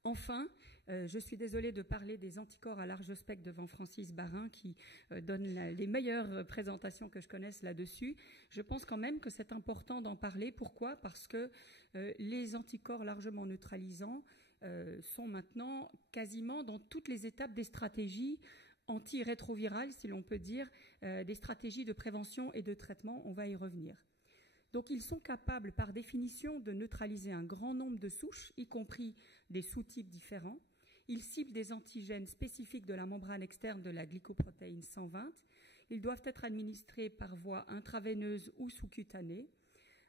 Enfin, je suis désolée de parler des anticorps à large spectre devant Francis Barin qui donne les meilleures présentations que je connaisse là-dessus. Je pense quand même que c'est important d'en parler. Pourquoi ? Parce que les anticorps largement neutralisants sont maintenant quasiment dans toutes les étapes des stratégies antirétrovirales, si l'on peut dire, des stratégies de prévention et de traitement. On va y revenir. Donc, ils sont capables, par définition, de neutraliser un grand nombre de souches, y compris des sous-types différents. Ils ciblent des antigènes spécifiques de la membrane externe de la glycoprotéine 120. Ils doivent être administrés par voie intraveineuse ou sous-cutanée.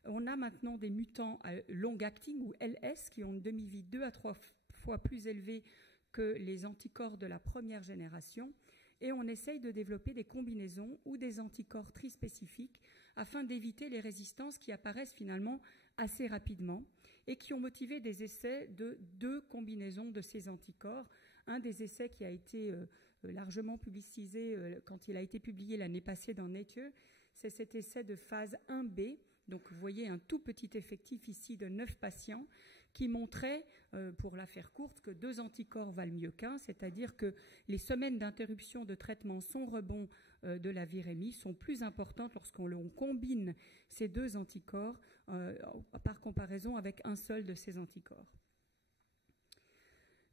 On a maintenant des mutants long-acting ou LS qui ont une demi-vie 2 à 3 fois plus élevée que les anticorps de la première génération. Et on essaye de développer des combinaisons ou des anticorps trispécifiques afin d'éviter les résistances qui apparaissent finalement assez rapidement et qui ont motivé des essais de 2 combinaisons de ces anticorps. Un des essais qui a été largement publicisé quand il a été publié l'année passée dans Nature, c'est cet essai de phase 1B. Donc vous voyez un tout petit effectif ici de 9 patients qui montrait, pour la faire courte, que 2 anticorps valent mieux qu'un, c'est-à-dire que les semaines d'interruption de traitement sans rebond de la virémie sont plus importantes lorsqu'on combine ces 2 anticorps par comparaison avec un seul de ces anticorps.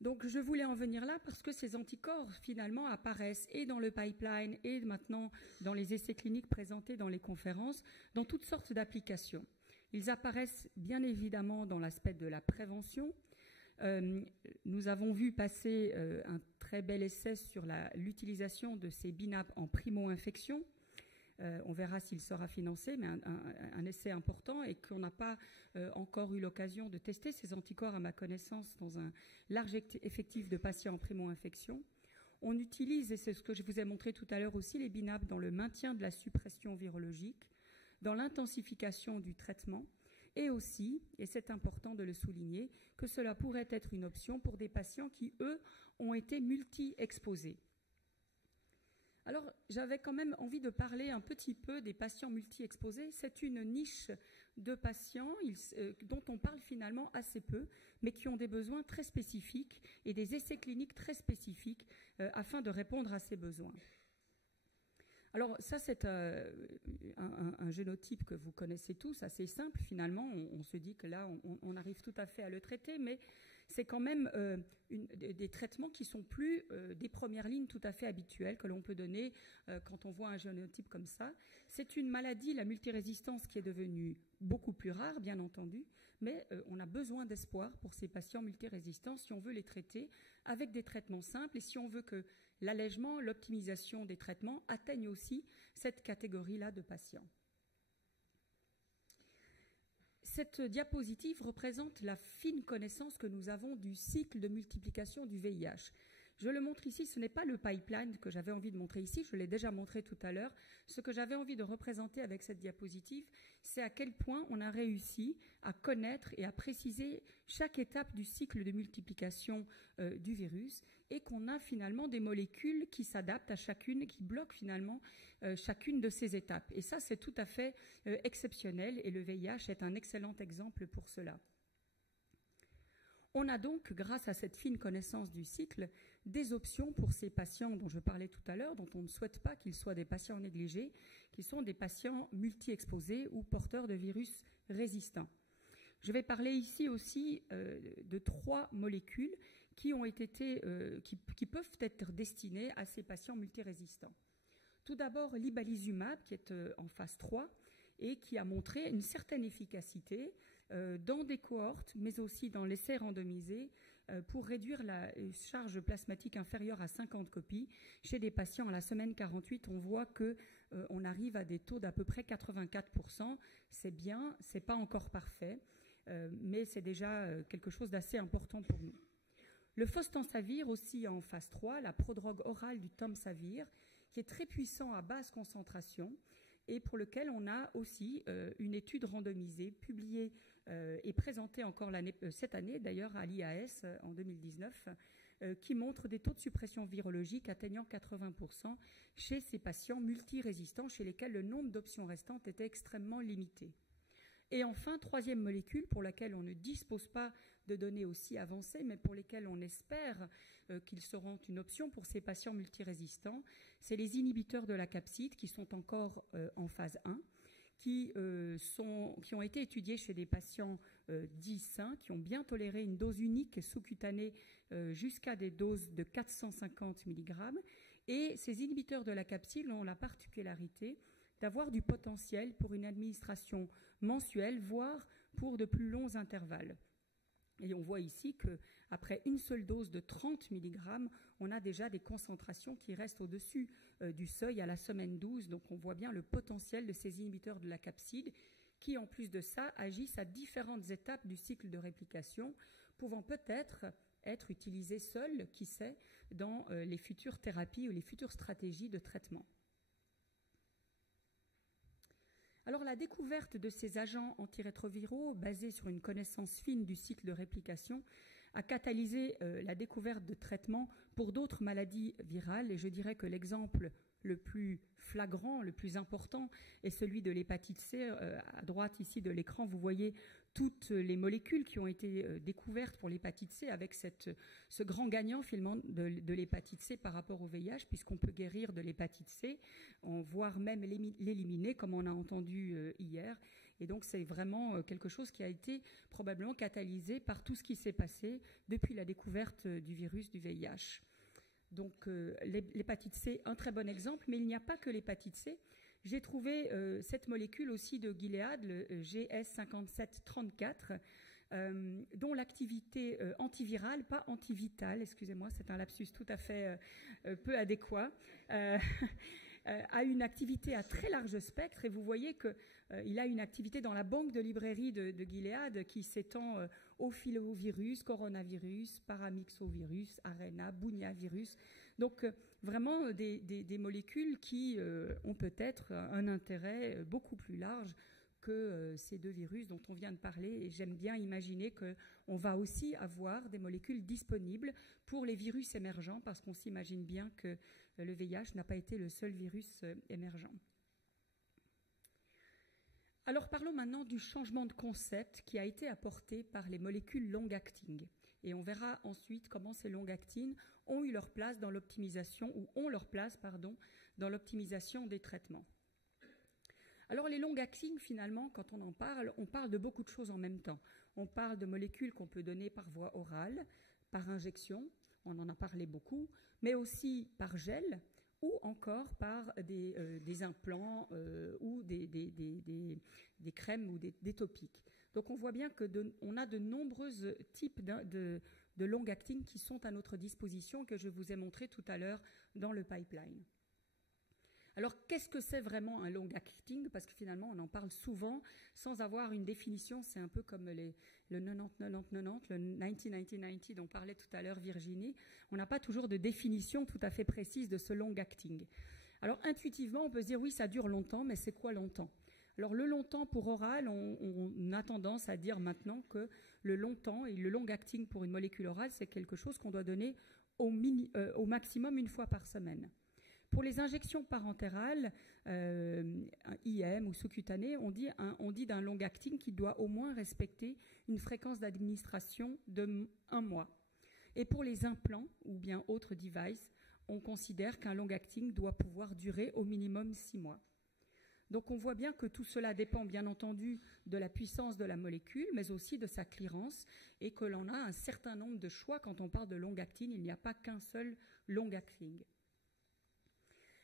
Donc je voulais en venir là parce que ces anticorps finalement apparaissent et dans le pipeline et maintenant dans les essais cliniques présentés dans les conférences, dans toutes sortes d'applications. Ils apparaissent bien évidemment dans l'aspect de la prévention. Nous avons vu passer un très bel essai sur l'utilisation de ces BNAP en primo-infection. On verra s'il sera financé, mais un essai important et qu'on n'a pas encore eu l'occasion de tester ces anticorps, à ma connaissance, dans un large effectif de patients en primo-infection. On utilise, et c'est ce que je vous ai montré tout à l'heure aussi, les BNAP dans le maintien de la suppression virologique, dans l'intensification du traitement, et aussi, et c'est important de le souligner, que cela pourrait être une option pour des patients qui, eux, ont été multi-exposés. Alors, j'avais quand même envie de parler un petit peu des patients multi-exposés. C'est une niche de patients dont on parle finalement assez peu, mais qui ont des besoins très spécifiques et des essais cliniques très spécifiques afin de répondre à ces besoins. Alors ça, c'est un génotype que vous connaissez tous, assez simple finalement. On se dit que là, on arrive tout à fait à le traiter, mais c'est quand même des traitements qui sont plus des premières lignes tout à fait habituelles que l'on peut donner quand on voit un génotype comme ça. C'est une maladie, la multirésistance, qui est devenue beaucoup plus rare, bien entendu, mais on a besoin d'espoir pour ces patients multirésistants si on veut les traiter avec des traitements simples et si on veut que l'allègement, l'optimisation des traitements atteignent aussi cette catégorie-là de patients. Cette diapositive représente la fine connaissance que nous avons du cycle de multiplication du VIH. Je le montre ici, ce n'est pas le pipeline que j'avais envie de montrer ici, je l'ai déjà montré tout à l'heure. Ce que j'avais envie de représenter avec cette diapositive, c'est à quel point on a réussi à connaître et à préciser chaque étape du cycle de multiplication du virus et qu'on a finalement des molécules qui s'adaptent à chacune et qui bloquent finalement chacune de ces étapes. Et ça, c'est tout à fait exceptionnel et le VIH est un excellent exemple pour cela. On a donc, grâce à cette fine connaissance du cycle, des options pour ces patients dont je parlais tout à l'heure, dont on ne souhaite pas qu'ils soient des patients négligés, qui sont des patients multi-exposés ou porteurs de virus résistants. Je vais parler ici aussi de 3 molécules qui peuvent être destinées à ces patients multirésistants. Tout d'abord, l'ibalizumab, qui est en phase 3 et qui a montré une certaine efficacité dans des cohortes, mais aussi dans l'essai randomisé, pour réduire la charge plasmatique inférieure à 50 copies. Chez des patients à la semaine 48, on voit qu'on arrive à des taux d'à peu près 84%. C'est bien, c'est pas encore parfait, mais c'est déjà quelque chose d'assez important pour nous. Le fostemsavir aussi en phase 3, la prodrogue orale du temsavir, qui est très puissant à basse concentration et pour lequel on a aussi une étude randomisée publiée et présentée encore cette année d'ailleurs à l'IAS en 2019 qui montre des taux de suppression virologique atteignant 80% chez ces patients multirésistants chez lesquels le nombre d'options restantes était extrêmement limité. Et enfin, 3e molécule pour laquelle on ne dispose pas de données aussi avancées, mais pour lesquelles on espère qu'ils seront une option pour ces patients multirésistants, c'est les inhibiteurs de la capside qui sont encore en phase 1, qui ont été étudiés chez des patients dits sains, qui ont bien toléré une dose unique sous-cutanée jusqu'à des doses de 450 mg. Et ces inhibiteurs de la capside ont la particularité d'avoir du potentiel pour une administration mensuelle, voire pour de plus longs intervalles. Et on voit ici qu'après une seule dose de 30 mg, on a déjà des concentrations qui restent au-dessus du seuil à la semaine 12. Donc on voit bien le potentiel de ces inhibiteurs de la capside qui, en plus de ça, agissent à différentes étapes du cycle de réplication, pouvant peut-être être utilisés seuls, qui sait, dans les futures thérapies ou les futures stratégies de traitement. Alors la découverte de ces agents antirétroviraux, basés sur une connaissance fine du cycle de réplication, a catalysé la découverte de traitements pour d'autres maladies virales. Et je dirais que l'exemple le plus flagrant, le plus important, est celui de l'hépatite C. À droite ici de l'écran, vous voyez toutes les molécules qui ont été découvertes pour l'hépatite C avec ce grand gagnant finalement de l'hépatite C par rapport au VIH, puisqu'on peut guérir de l'hépatite C, voire même l'éliminer, comme on a entendu hier. Et donc c'est vraiment quelque chose qui a été probablement catalysé par tout ce qui s'est passé depuis la découverte du virus du VIH. Donc l'hépatite C, un très bon exemple, mais il n'y a pas que l'hépatite C. J'ai trouvé cette molécule aussi de Gilead, le GS5734, dont l'activité antivirale, pas antivitale, excusez-moi, c'est un lapsus tout à fait peu adéquat, a une activité à très large spectre et vous voyez qu'il a une activité dans la banque de librairie de Gilead qui s'étend au filovirus, coronavirus, paramyxovirus, arena, bugnavirus. Donc vraiment des molécules qui ont peut-être un intérêt beaucoup plus large que ces deux virus dont on vient de parler. Et j'aime bien imaginer qu'on va aussi avoir des molécules disponibles pour les virus émergents parce qu'on s'imagine bien que le VIH n'a pas été le seul virus émergent. Alors parlons maintenant du changement de concept qui a été apporté par les molécules long-acting. Et on verra ensuite comment ces long-acting ont eu leur place dans l'optimisation, ou ont leur place, pardon, dans l'optimisation des traitements. Alors les long-acting, finalement, quand on parle de beaucoup de choses en même temps. On parle de molécules qu'on peut donner par voie orale, par injection, on en a parlé beaucoup, mais aussi par gel, ou encore par des implants ou des crèmes ou des topiques. Donc on voit bien qu'on a de nombreux types de long-acting qui sont à notre disposition, que je vous ai montré tout à l'heure dans le pipeline. Alors, qu'est-ce que c'est vraiment un long-acting? Parce que finalement, on en parle souvent sans avoir une définition. C'est un peu comme le 90-90-90, le 90-90-90 dont parlait tout à l'heure Virginie. On n'a pas toujours de définition tout à fait précise de ce long-acting. Alors, intuitivement, on peut se dire, oui, ça dure longtemps, mais c'est quoi longtemps? Alors, le longtemps pour oral, on a tendance à dire maintenant que le longtemps et le long-acting pour une molécule orale, c'est quelque chose qu'on doit donner au maximum une fois par semaine. Pour les injections parentérales, IM ou sous-cutanées, on dit d'un long-acting qui doit au moins respecter une fréquence d'administration de 1 mois. Et pour les implants ou bien autres devices, on considère qu'un long-acting doit pouvoir durer au minimum 6 mois. Donc on voit bien que tout cela dépend bien entendu de la puissance de la molécule, mais aussi de sa clearance, et que l'on a un certain nombre de choix quand on parle de long-acting. Il n'y a pas qu'un seul long-acting.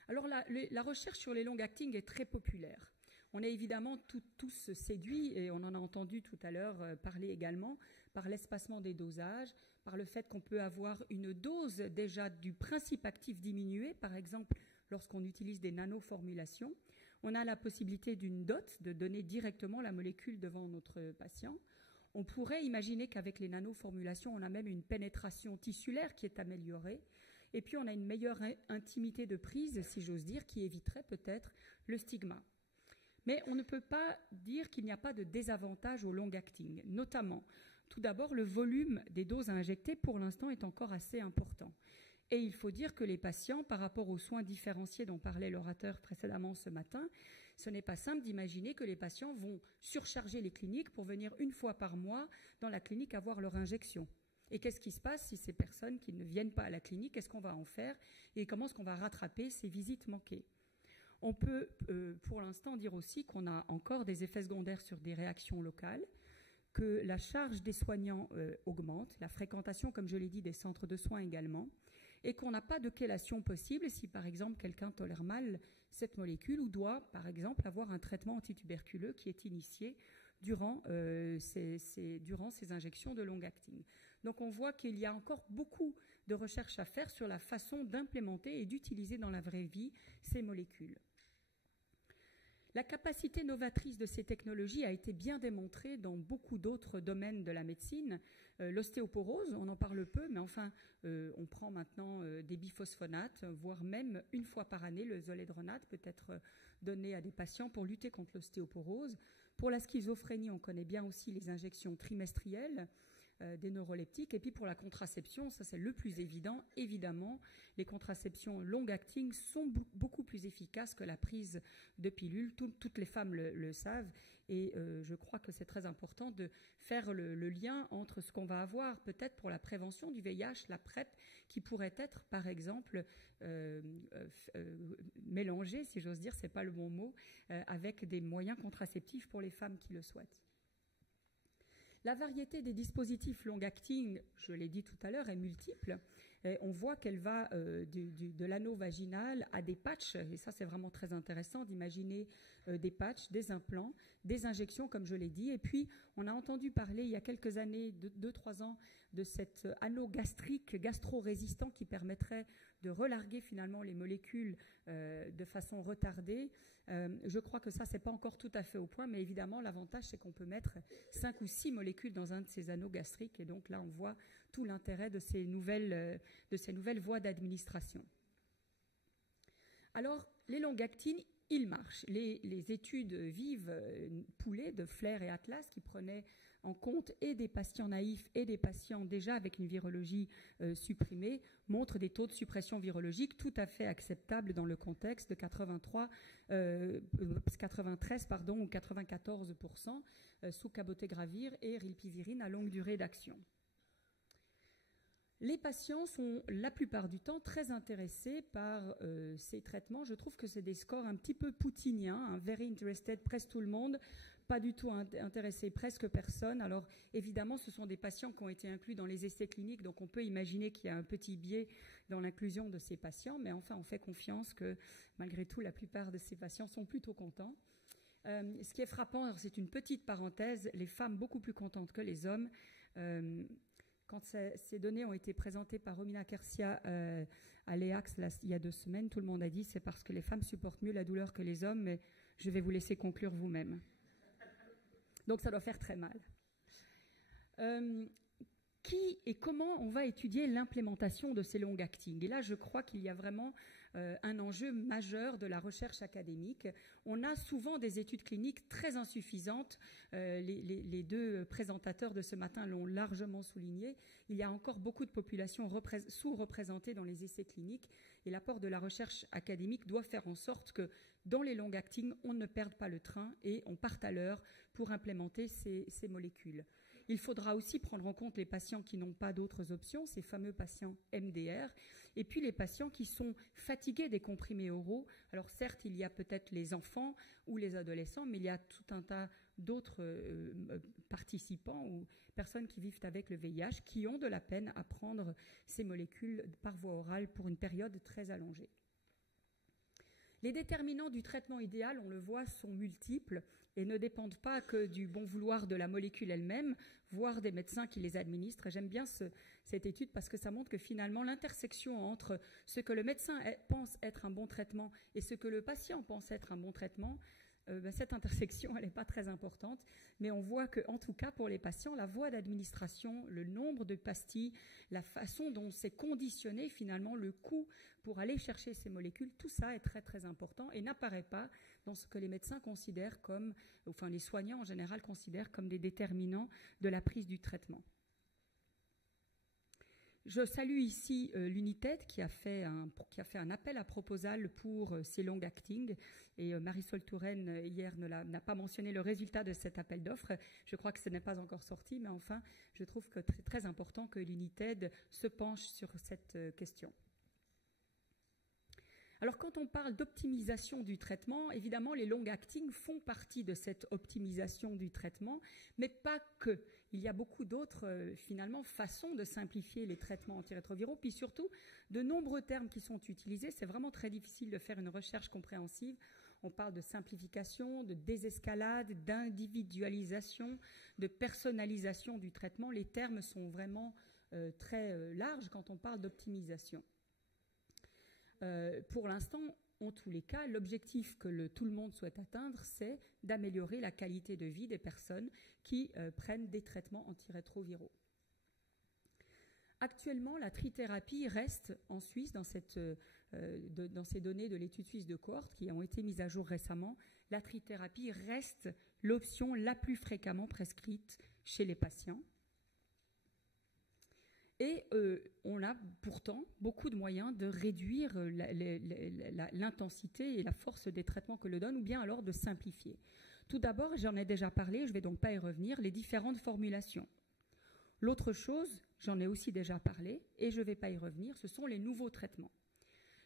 Alors la recherche sur les long-acting est très populaire. On est évidemment tous séduits, et on en a entendu tout à l'heure parler également, par l'espacement des dosages, par le fait qu'on peut avoir une dose déjà du principe actif diminué, par exemple lorsqu'on utilise des nanoformulations. On a la possibilité d'une dot, de donner directement la molécule devant notre patient. On pourrait imaginer qu'avec les nanoformulations, on a même une pénétration tissulaire qui est améliorée. Et puis, on a une meilleure intimité de prise, si j'ose dire, qui éviterait peut-être le stigma. Mais on ne peut pas dire qu'il n'y a pas de désavantage au long-acting. Notamment, tout d'abord, le volume des doses à injecter, pour l'instant, est encore assez important. Et il faut dire que les patients, par rapport aux soins différenciés dont parlait l'orateur précédemment ce matin, ce n'est pas simple d'imaginer que les patients vont surcharger les cliniques pour venir une fois par mois dans la clinique avoir leur injection. Et qu'est-ce qui se passe si ces personnes qui ne viennent pas à la clinique, qu'est-ce qu'on va en faire et comment est-ce qu'on va rattraper ces visites manquées? On peut pour l'instant dire aussi qu'on a encore des effets secondaires sur des réactions locales, que la charge des soignants augmente, la fréquentation, comme je l'ai dit, des centres de soins également, et qu'on n'a pas de chelation possible si, par exemple, quelqu'un tolère mal cette molécule ou doit, par exemple, avoir un traitement antituberculeux qui est initié durant ces injections de long-acting. Donc on voit qu'il y a encore beaucoup de recherches à faire sur la façon d'implémenter et d'utiliser dans la vraie vie ces molécules. La capacité novatrice de ces technologies a été bien démontrée dans beaucoup d'autres domaines de la médecine. L'ostéoporose, on en parle peu, mais enfin, on prend maintenant des biphosphonates, voire même une fois par année, le zoledronate peut être donné à des patients pour lutter contre l'ostéoporose. Pour la schizophrénie, on connaît bien aussi les injections trimestrielles des neuroleptiques. Et puis pour la contraception, ça c'est le plus évident, évidemment, les contraceptions long-acting sont beaucoup plus efficaces que la prise de pilules. Toutes les femmes le savent et je crois que c'est très important de faire le lien entre ce qu'on va avoir peut-être pour la prévention du VIH, la PrEP, qui pourrait être par exemple mélangée, si j'ose dire, c'est pas le bon mot, avec des moyens contraceptifs pour les femmes qui le souhaitent. La variété des dispositifs long-acting, je l'ai dit tout à l'heure, est multiple. On voit qu'elle va de l'anneau vaginal à des patchs, et ça c'est vraiment très intéressant d'imaginer des patchs, des implants, des injections comme je l'ai dit. Et puis on a entendu parler il y a quelques années, 2-3 ans, de cet anneau gastrique, gastro-résistant qui permettrait de relarguer finalement les molécules de façon retardée. Je crois que ça c'est pas encore tout à fait au point, mais évidemment l'avantage c'est qu'on peut mettre 5 ou 6 molécules dans un de ces anneaux gastriques, et donc là on voit tout l'intérêt de ces nouvelles voies d'administration. Alors, les long-acting, il marche. Les études vives poulées de Flair et Atlas, qui prenaient en compte et des patients naïfs et des patients déjà avec une virologie supprimée, montrent des taux de suppression virologique tout à fait acceptables dans le contexte de 93 ou 94% sous cabotegravir et rilpivirine à longue durée d'action. Les patients sont la plupart du temps très intéressés par ces traitements. Je trouve que c'est des scores un petit peu poutiniens, hein, very interested, presque tout le monde, pas du tout intéressé, presque personne. Alors évidemment, ce sont des patients qui ont été inclus dans les essais cliniques, donc on peut imaginer qu'il y a un petit biais dans l'inclusion de ces patients, mais enfin on fait confiance que malgré tout, la plupart de ces patients sont plutôt contents. Ce qui est frappant, c'est une petite parenthèse, les femmes beaucoup plus contentes que les hommes. Quand ces données ont été présentées par Romina Kersia à l'EACS il y a 2 semaines, tout le monde a dit c'est parce que les femmes supportent mieux la douleur que les hommes, mais je vais vous laisser conclure vous-même. Donc ça doit faire très mal. Qui et comment on va étudier l'implémentation de ces long-acting? Et là, je crois qu'il y a vraiment un enjeu majeur de la recherche académique. On a souvent des études cliniques très insuffisantes. Les 2 présentateurs de ce matin l'ont largement souligné. Il y a encore beaucoup de populations sous-représentées dans les essais cliniques. Et l'apport de la recherche académique doit faire en sorte que dans les long-acting, on ne perde pas le train et on parte à l'heure pour implémenter ces molécules. Il faudra aussi prendre en compte les patients qui n'ont pas d'autres options, ces fameux patients MDR, et puis les patients qui sont fatigués des comprimés oraux. Alors certes, il y a peut-être les enfants ou les adolescents, mais il y a tout un tas d'autres participants ou personnes qui vivent avec le VIH qui ont de la peine à prendre ces molécules par voie orale pour une période très allongée. Les déterminants du traitement idéal, on le voit, sont multiples et ne dépendent pas que du bon vouloir de la molécule elle-même, voire des médecins qui les administrent. J'aime bien cette étude parce que ça montre que finalement l'intersection entre ce que le médecin pense être un bon traitement et ce que le patient pense être un bon traitement, cette intersection, elle n'est pas très importante, mais on voit qu'en tout cas pour les patients, la voie d'administration, le nombre de pastilles, la façon dont c'est conditionné finalement, le coût pour aller chercher ces molécules, tout ça est très très important et n'apparaît pas dans ce que les médecins considèrent comme, enfin les soignants en général considèrent comme des déterminants de la prise du traitement. Je salue ici l'United qui a fait un appel à proposal pour ces long-acting et Marisol Touraine hier n'a pas mentionné le résultat de cet appel d'offres. Je crois que ce n'est pas encore sorti, mais enfin, je trouve que c'est très important que l'United se penche sur cette question. Alors quand on parle d'optimisation du traitement, évidemment les long-acting font partie de cette optimisation du traitement, mais pas que. Il y a beaucoup d'autres finalement façons de simplifier les traitements antirétroviraux, puis surtout de nombreux termes qui sont utilisés. C'est vraiment très difficile de faire une recherche compréhensive. On parle de simplification, de désescalade, d'individualisation, de personnalisation du traitement. Les termes sont vraiment très larges quand on parle d'optimisation. Pour l'instant, en tous les cas, l'objectif que tout le monde souhaite atteindre, c'est d'améliorer la qualité de vie des personnes qui prennent des traitements antirétroviraux. Actuellement, la trithérapie reste en Suisse, dans ces données de l'étude suisse de cohorte qui ont été mises à jour récemment, la trithérapie reste l'option la plus fréquemment prescrite chez les patients. Et on a pourtant beaucoup de moyens de réduire l'intensité et la force des traitements que le donne, ou bien alors de simplifier. Tout d'abord, j'en ai déjà parlé, je ne vais donc pas y revenir, les différentes formulations. L'autre chose, j'en ai aussi déjà parlé, et je ne vais pas y revenir, ce sont les nouveaux traitements.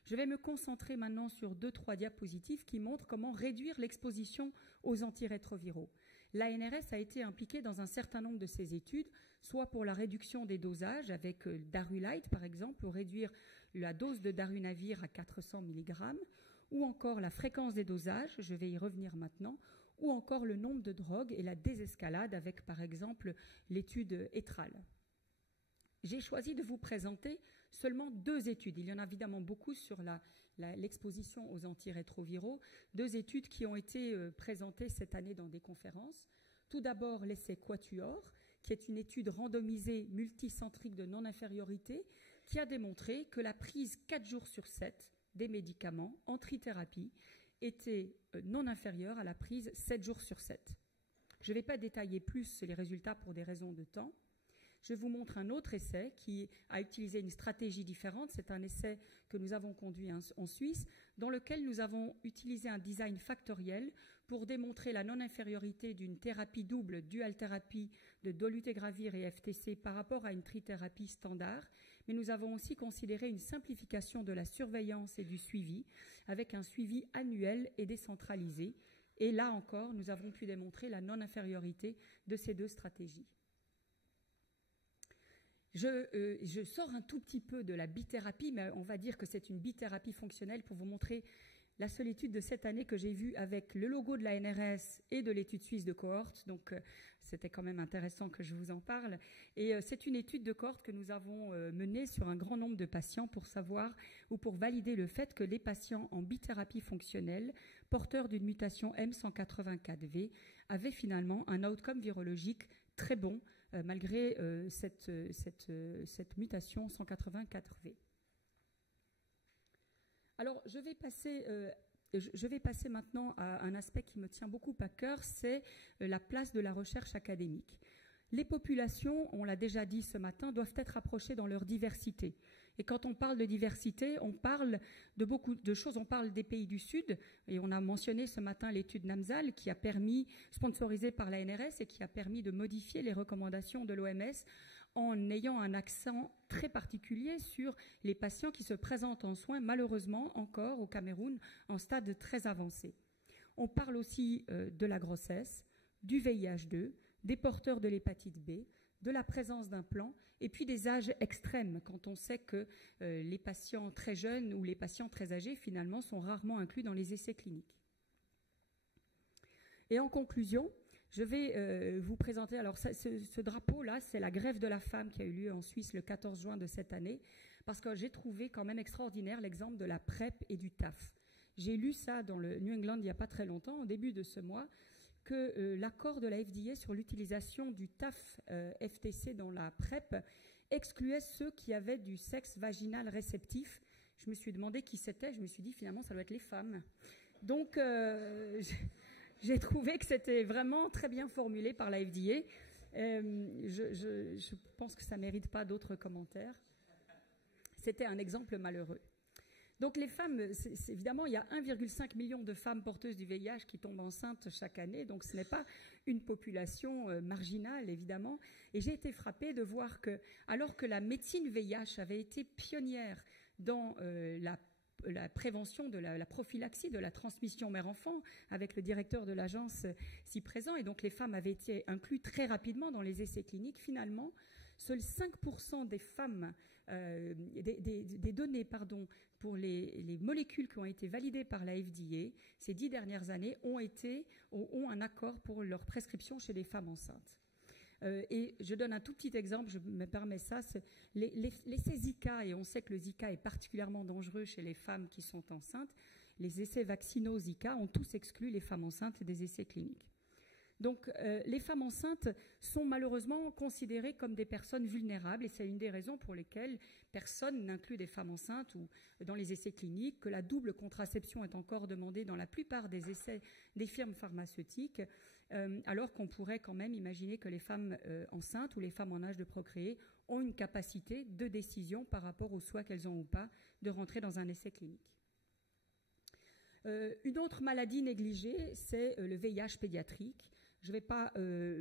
Je vais me concentrer maintenant sur 2-3 diapositives qui montrent comment réduire l'exposition aux antirétroviraux. L'ANRS a été impliquée dans un certain nombre de ces études, soit pour la réduction des dosages avec Darulite par exemple, pour réduire la dose de darunavir à 400 mg, ou encore la fréquence des dosages, je vais y revenir maintenant, ou encore le nombre de drogues et la désescalade avec par exemple l'étude ETRAL. J'ai choisi de vous présenter seulement 2 études. Il y en a évidemment beaucoup sur l'exposition aux antirétroviraux. 2 études qui ont été présentées cette année dans des conférences. Tout d'abord, l'essai Quatuor, qui est une étude randomisée multicentrique de non-infériorité, qui a démontré que la prise 4 jours sur 7 des médicaments en trithérapie était non inférieure à la prise 7 jours sur 7. Je ne vais pas détailler plus les résultats pour des raisons de temps. Je vous montre un autre essai qui a utilisé une stratégie différente. C'est un essai que nous avons conduit en Suisse, dans lequel nous avons utilisé un design factoriel pour démontrer la non-infériorité d'une thérapie double, dual thérapie de dolutegravir et FTC par rapport à une trithérapie standard. Mais nous avons aussi considéré une simplification de la surveillance et du suivi, avec un suivi annuel et décentralisé. Et là encore, nous avons pu démontrer la non-infériorité de ces deux stratégies. Je sors un tout petit peu de la bithérapie, mais on va dire que c'est une bithérapie fonctionnelle pour vous montrer la seule étude de cette année que j'ai vue avec le logo de la NRS et de l'étude suisse de cohorte. Donc, c'était quand même intéressant que je vous en parle. Et c'est une étude de cohorte que nous avons menée sur un grand nombre de patients pour savoir ou pour valider le fait que les patients en bithérapie fonctionnelle, porteurs d'une mutation M184V, avaient finalement un outcome virologique très bon malgré cette mutation 184V. Alors, je vais passer maintenant à un aspect qui me tient beaucoup à cœur, c'est la place de la recherche académique. Les populations, on l'a déjà dit ce matin, doivent être approchées dans leur diversité. Et quand on parle de diversité, on parle de beaucoup de choses. On parle des pays du Sud, et on a mentionné ce matin l'étude NAMSAL qui a permis, sponsorisée par la NRS, et qui a permis de modifier les recommandations de l'OMS en ayant un accent très particulier sur les patients qui se présentent en soins, malheureusement encore au Cameroun, en stade très avancé. On parle aussi de la grossesse, du VIH2, des porteurs de l'hépatite B, de la présence d'implants, et puis des âges extrêmes, quand on sait que les patients très jeunes ou les patients très âgés, finalement, sont rarement inclus dans les essais cliniques. Et en conclusion, je vais vous présenter, alors ce drapeau-là, c'est la grève de la femme qui a eu lieu en Suisse le 14 juin de cette année, parce que j'ai trouvé quand même extraordinaire l'exemple de la PrEP et du TAF. J'ai lu ça dans le New England il n'y a pas très longtemps, au début de ce mois, que l'accord de la FDA sur l'utilisation du TAF FTC dans la PrEP excluait ceux qui avaient du sexe vaginal réceptif. Je me suis demandé qui c'était, je me suis dit finalement ça doit être les femmes. Donc j'ai trouvé que c'était vraiment très bien formulé par la FDA. Je pense que ça ne mérite pas d'autres commentaires. C'était un exemple malheureux. Donc les femmes, évidemment, il y a 1,5 million de femmes porteuses du VIH qui tombent enceintes chaque année, donc ce n'est pas une population marginale, évidemment. Et j'ai été frappée de voir que, alors que la médecine VIH avait été pionnière dans la prévention de la prophylaxie de la transmission mère-enfant, avec le directeur de l'agence si présent, et donc les femmes avaient été incluses très rapidement dans les essais cliniques, finalement, seuls 5% des femmes, des données pour les molécules qui ont été validées par la FDA ces 10 dernières années ont un accord pour leur prescription chez les femmes enceintes. Et je donne un tout petit exemple, je me permets ça, l'essai Zika, et on sait que le Zika est particulièrement dangereux chez les femmes qui sont enceintes, les essais vaccinaux Zika ont tous exclu les femmes enceintes des essais cliniques. Donc les femmes enceintes sont malheureusement considérées comme des personnes vulnérables, et c'est une des raisons pour lesquelles personne n'inclut des femmes enceintes ou dans les essais cliniques, que la double contraception est encore demandée dans la plupart des essais des firmes pharmaceutiques, alors qu'on pourrait quand même imaginer que les femmes enceintes ou les femmes en âge de procréer ont une capacité de décision par rapport au choix qu'elles ont ou pas de rentrer dans un essai clinique. Une autre maladie négligée, c'est le VIH pédiatrique. Je ne vais pas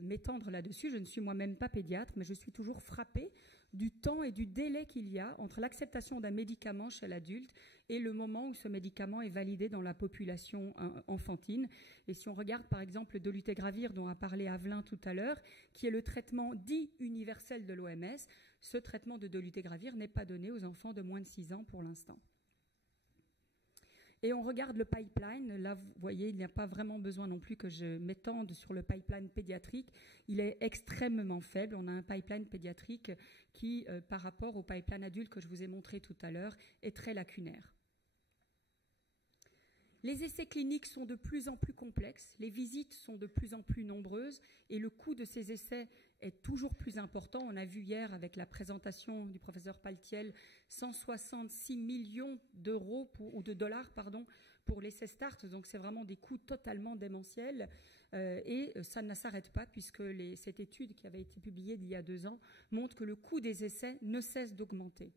m'étendre là-dessus, je ne suis moi-même pas pédiatre, mais je suis toujours frappée du temps et du délai qu'il y a entre l'acceptation d'un médicament chez l'adulte et le moment où ce médicament est validé dans la population enfantine. Et si on regarde par exemple le dolutegravir dont a parlé Avelin tout à l'heure, qui est le traitement dit universel de l'OMS, ce traitement de dolutegravir n'est pas donné aux enfants de moins de 6 ans pour l'instant. Et on regarde le pipeline. Là, vous voyez, il n'y a pas vraiment besoin non plus que je m'étende sur le pipeline pédiatrique. Il est extrêmement faible. On a un pipeline pédiatrique qui, par rapport au pipeline adulte que je vous ai montré tout à l'heure, est très lacunaire. Les essais cliniques sont de plus en plus complexes, les visites sont de plus en plus nombreuses et le coût de ces essais est toujours plus important. On a vu hier avec la présentation du professeur Paltiel 166 millions d'euros ou de dollars pour l'essai START, donc c'est vraiment des coûts totalement démentiels et ça ne s'arrête pas puisque cette étude qui avait été publiée il y a 2 ans montre que le coût des essais ne cesse d'augmenter.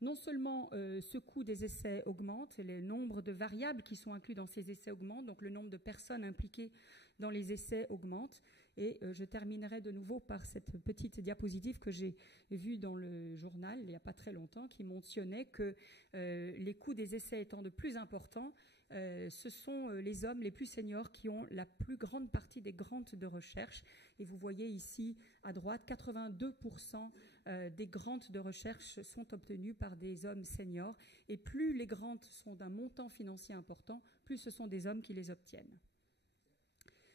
Non seulement ce coût des essais augmente, et le nombre de variables qui sont inclus dans ces essais augmente, donc le nombre de personnes impliquées dans les essais augmente. Et je terminerai de nouveau par cette petite diapositive que j'ai vue dans le journal il n'y a pas très longtemps, qui mentionnait que les coûts des essais étant de plus importants, ce sont les hommes les plus seniors qui ont la plus grande partie des grantes de recherche. Et vous voyez ici à droite, 82% des grantes de recherche sont obtenues par des hommes seniors. Et plus les grantes sont d'un montant financier important, plus ce sont des hommes qui les obtiennent.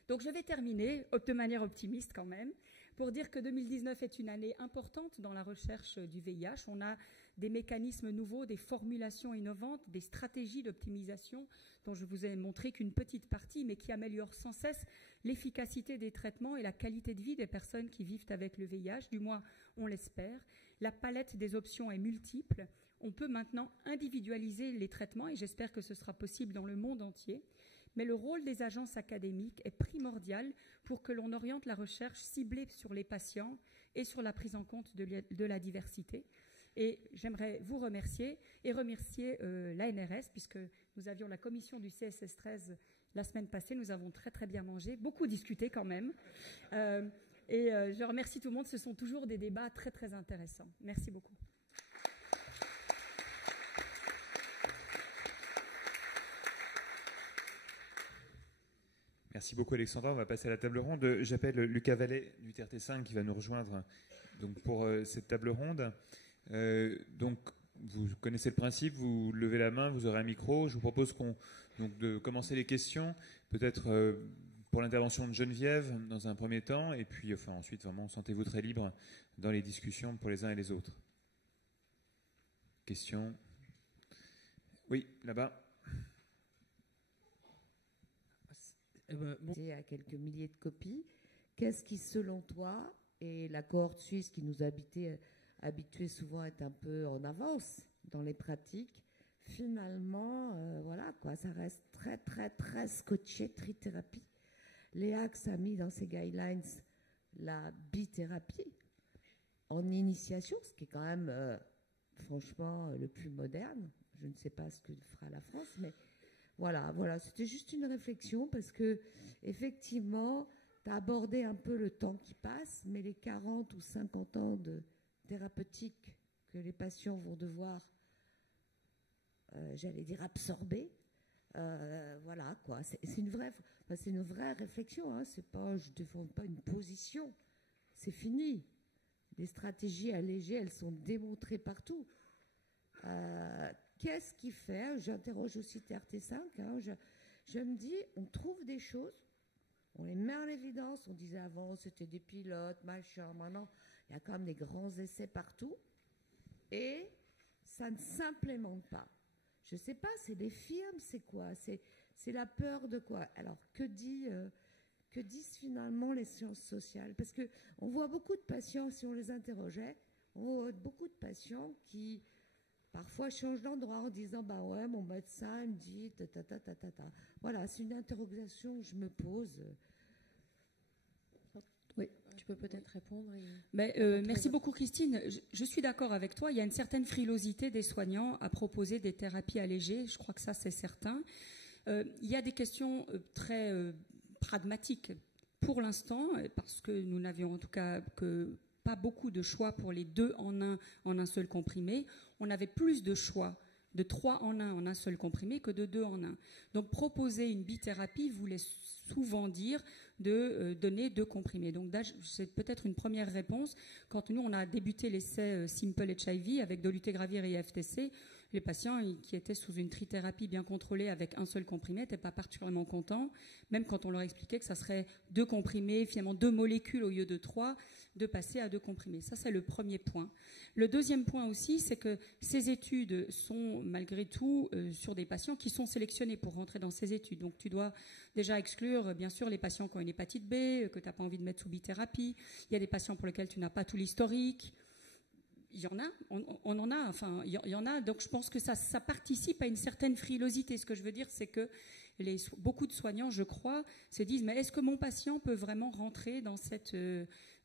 Donc je vais terminer de manière optimiste quand même pour dire que 2019 est une année importante dans la recherche du VIH. On a des mécanismes nouveaux, des formulations innovantes, des stratégies d'optimisation dont je vous ai montré qu'une petite partie, mais qui améliorent sans cesse l'efficacité des traitements et la qualité de vie des personnes qui vivent avec le VIH, du moins on l'espère. La palette des options est multiple. On peut maintenant individualiser les traitements et j'espère que ce sera possible dans le monde entier. Mais le rôle des agences académiques est primordial pour que l'on oriente la recherche ciblée sur les patients et sur la prise en compte de la diversité. Et j'aimerais vous remercier et remercier l'ANRS, puisque nous avions la commission du CSS 13 la semaine passée. Nous avons très très bien mangé, beaucoup discuté quand même. Et je remercie tout le monde. Ce sont toujours des débats très très intéressants. Merci beaucoup. Merci beaucoup Alexandra, on va passer à la table ronde. J'appelle Lucas Vallet du TRT5 qui va nous rejoindre donc, pour cette table ronde. Donc vous connaissez le principe, vous levez la main, vous aurez un micro. Je vous propose de commencer les questions, peut-être pour l'intervention de Geneviève dans un premier temps, et puis ensuite vraiment sentez-vous très libre dans les discussions pour les uns et les autres. Questions? Oui, là-bas. À quelques milliers de copies. Qu'est-ce qui, selon toi, et la cohorte suisse qui nous a habitués souvent à être un peu en avance dans les pratiques, finalement, voilà quoi, ça reste très très très scotché trithérapie. L'EACS a mis dans ses guidelines la bithérapie en initiation, ce qui est quand même franchement le plus moderne. Je ne sais pas ce que fera la France, mais voilà, c'était juste une réflexion parce que, effectivement, tu as abordé un peu le temps qui passe, mais les 40 ou 50 ans de thérapeutique que les patients vont devoir, j'allais dire, absorber, voilà, quoi. C'est une vraie réflexion, hein. C'est pas, je ne défends pas une position, c'est fini. Les stratégies allégées, elles sont démontrées partout. Qu'est-ce qui fait? J'interroge aussi TRT5. Hein, je me dis, on trouve des choses, on les met en évidence. On disait avant, c'était des pilotes, machin. Maintenant, il y a quand même des grands essais partout. Et ça ne s'implémente pas. Je ne sais pas, c'est des firmes, c'est quoi? C'est la peur de quoi? Alors, que disent finalement les sciences sociales? Parce qu'on voit beaucoup de patients, si on les interrogeait, on voit beaucoup de patients qui parfois changent d'endroit en disant bah ouais, mon médecin me dit ta. Voilà, c'est une interrogation que je me pose. Oui, tu peux peut-être répondre. Merci beaucoup Christine. Je suis d'accord avec toi. Il y a une certaine frilosité des soignants à proposer des thérapies allégées. Je crois que ça c'est certain. Il y a des questions très pragmatiques pour l'instant, parce que nous n'avions en tout cas que pas beaucoup de choix pour les 2 en un seul comprimé. On avait plus de choix de 3 en un seul comprimé que de 2 en 1. Donc proposer une bithérapie voulait souvent dire de donner 2 comprimés. Donc c'est peut-être une première réponse. Quand nous on a débuté l'essai Simple HIV avec dolutegravir et FTC, les patients qui étaient sous une trithérapie bien contrôlée avec un seul comprimé n'étaient pas particulièrement contents, même quand on leur expliquait que ça serait 2 comprimés, finalement 2 molécules au lieu de 3, de passer à 2 comprimés. Ça, c'est le premier point. Le deuxième point aussi, c'est que ces études sont malgré tout sur des patients qui sont sélectionnés pour rentrer dans ces études. Donc, tu dois déjà exclure, bien sûr, les patients qui ont une hépatite B, que tu n'as pas envie de mettre sous bithérapie. Il y a des patients pour lesquels tu n'as pas tout l'historique. il y en a, on en a, enfin, il y en a. Donc, je pense que ça participe à une certaine frilosité. Ce que je veux dire, c'est que beaucoup de soignants, je crois, se disent, mais est-ce que mon patient peut vraiment rentrer dans cette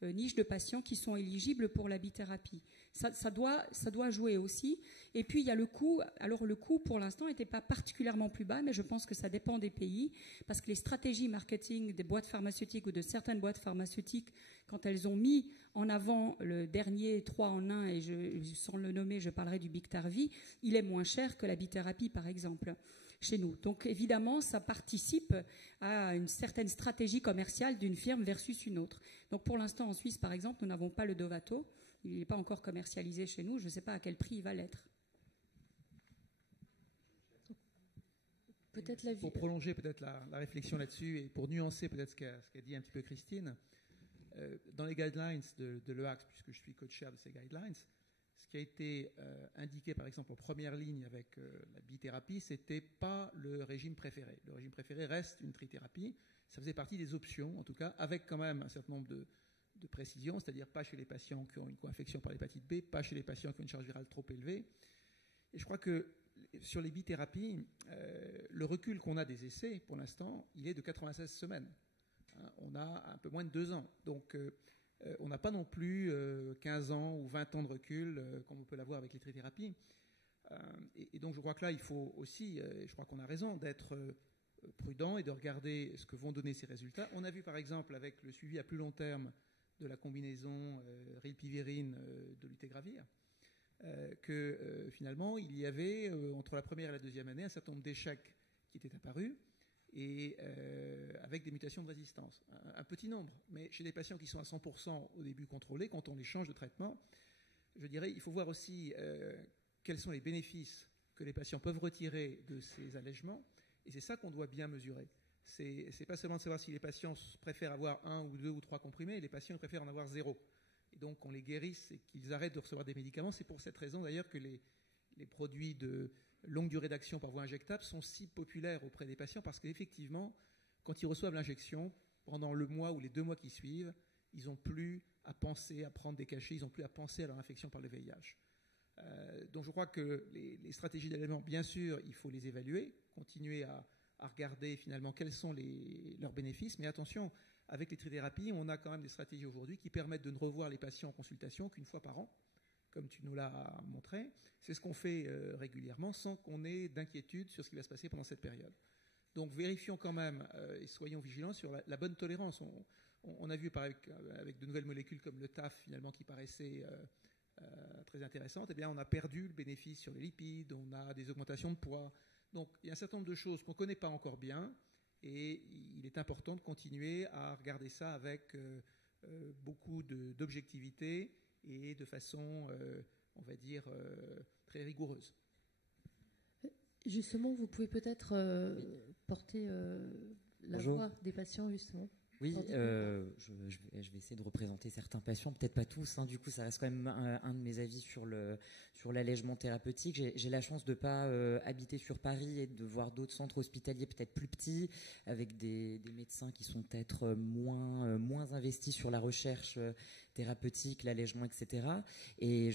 niche de patients qui sont éligibles pour la bithérapie? Ça doit jouer aussi. Et puis, il y a le coût. Alors, le coût, pour l'instant, n'était pas particulièrement plus bas, mais je pense que ça dépend des pays, parce que les stratégies marketing des boîtes pharmaceutiques ou de certaines boîtes pharmaceutiques, quand elles ont mis en avant le dernier 3 en 1, et sans le nommer, je parlerai du Biktarvy, il est moins cher que la bithérapie, par exemple, chez nous. Donc, évidemment, ça participe à une certaine stratégie commerciale d'une firme versus une autre. Donc, pour l'instant, en Suisse, par exemple, nous n'avons pas le Dovato. Il n'est pas encore commercialisé chez nous. Je ne sais pas à quel prix il va l'être. Pour prolonger peut-être la réflexion là-dessus et pour nuancer peut-être ce qu'a dit un petit peu Christine, dans les guidelines de l'EACS, puisque je suis co-chair de ces guidelines, ce qui a été indiqué par exemple en première ligne avec la bithérapie, c'était pas le régime préféré. Le régime préféré reste une trithérapie. Ça faisait partie des options, en tout cas, avec quand même un certain nombre de précisions, c'est-à-dire pas chez les patients qui ont une co-infection par l'hépatite B, pas chez les patients qui ont une charge virale trop élevée. Et je crois que sur les bithérapies, le recul qu'on a des essais, pour l'instant, il est de 96 semaines. On a un peu moins de 2 ans. Donc, on n'a pas non plus 15 ans ou 20 ans de recul, comme on peut l'avoir avec les trithérapies. Et donc, je crois que là, il faut aussi, je crois qu'on a raison, d'être prudent et de regarder ce que vont donner ces résultats. On a vu, par exemple, avec le suivi à plus long terme de la combinaison rilpivirine de lutegravir, que finalement, il y avait, entre la première et la deuxième année, un certain nombre d'échecs qui étaient apparus, et avec des mutations de résistance. Un petit nombre, mais chez des patients qui sont à 100% au début contrôlés, quand on les change de traitement, je dirais, il faut voir aussi quels sont les bénéfices que les patients peuvent retirer de ces allègements, et c'est ça qu'on doit bien mesurer. C'est pas seulement de savoir si les patients préfèrent avoir 1 ou 2 ou 3 comprimés, les patients préfèrent en avoir 0. Et donc, qu'on les guérisse et qu'ils arrêtent de recevoir des médicaments. C'est pour cette raison, d'ailleurs, que les produits de longue durée d'action par voie injectable sont si populaires auprès des patients, parce qu'effectivement, quand ils reçoivent l'injection, pendant le mois ou les 2 mois qui suivent, ils n'ont plus à penser à prendre des cachets, ils n'ont plus à penser à leur infection par le VIH. Donc, je crois que les stratégies d'allègement, bien sûr, il faut les évaluer, continuer à regarder finalement quels sont leurs bénéfices, mais attention, avec les trithérapies, on a quand même des stratégies aujourd'hui qui permettent de ne revoir les patients en consultation qu'une fois par an, comme tu nous l'as montré. C'est ce qu'on fait régulièrement sans qu'on ait d'inquiétude sur ce qui va se passer pendant cette période. Donc vérifions quand même et soyons vigilants sur la bonne tolérance. On a vu avec de nouvelles molécules comme le TAF finalement qui paraissaient très intéressantes, eh bien on a perdu le bénéfice sur les lipides, on a des augmentations de poids. Donc il y a un certain nombre de choses qu'on ne connaît pas encore bien, et il est important de continuer à regarder ça avec beaucoup d'objectivité et de façon, on va dire, très rigoureuse. Justement, vous pouvez peut-être porter la voix des patients, justement. Oui, je vais essayer de représenter certains patients, peut-être pas tous, hein, du coup ça reste quand même un de mes avis sur l'allègement thérapeutique. J'ai la chance de ne pas habiter sur Paris et de voir d'autres centres hospitaliers peut-être plus petits, avec des médecins qui sont peut-être moins investis sur la recherche thérapeutique, l'allègement, etc. Et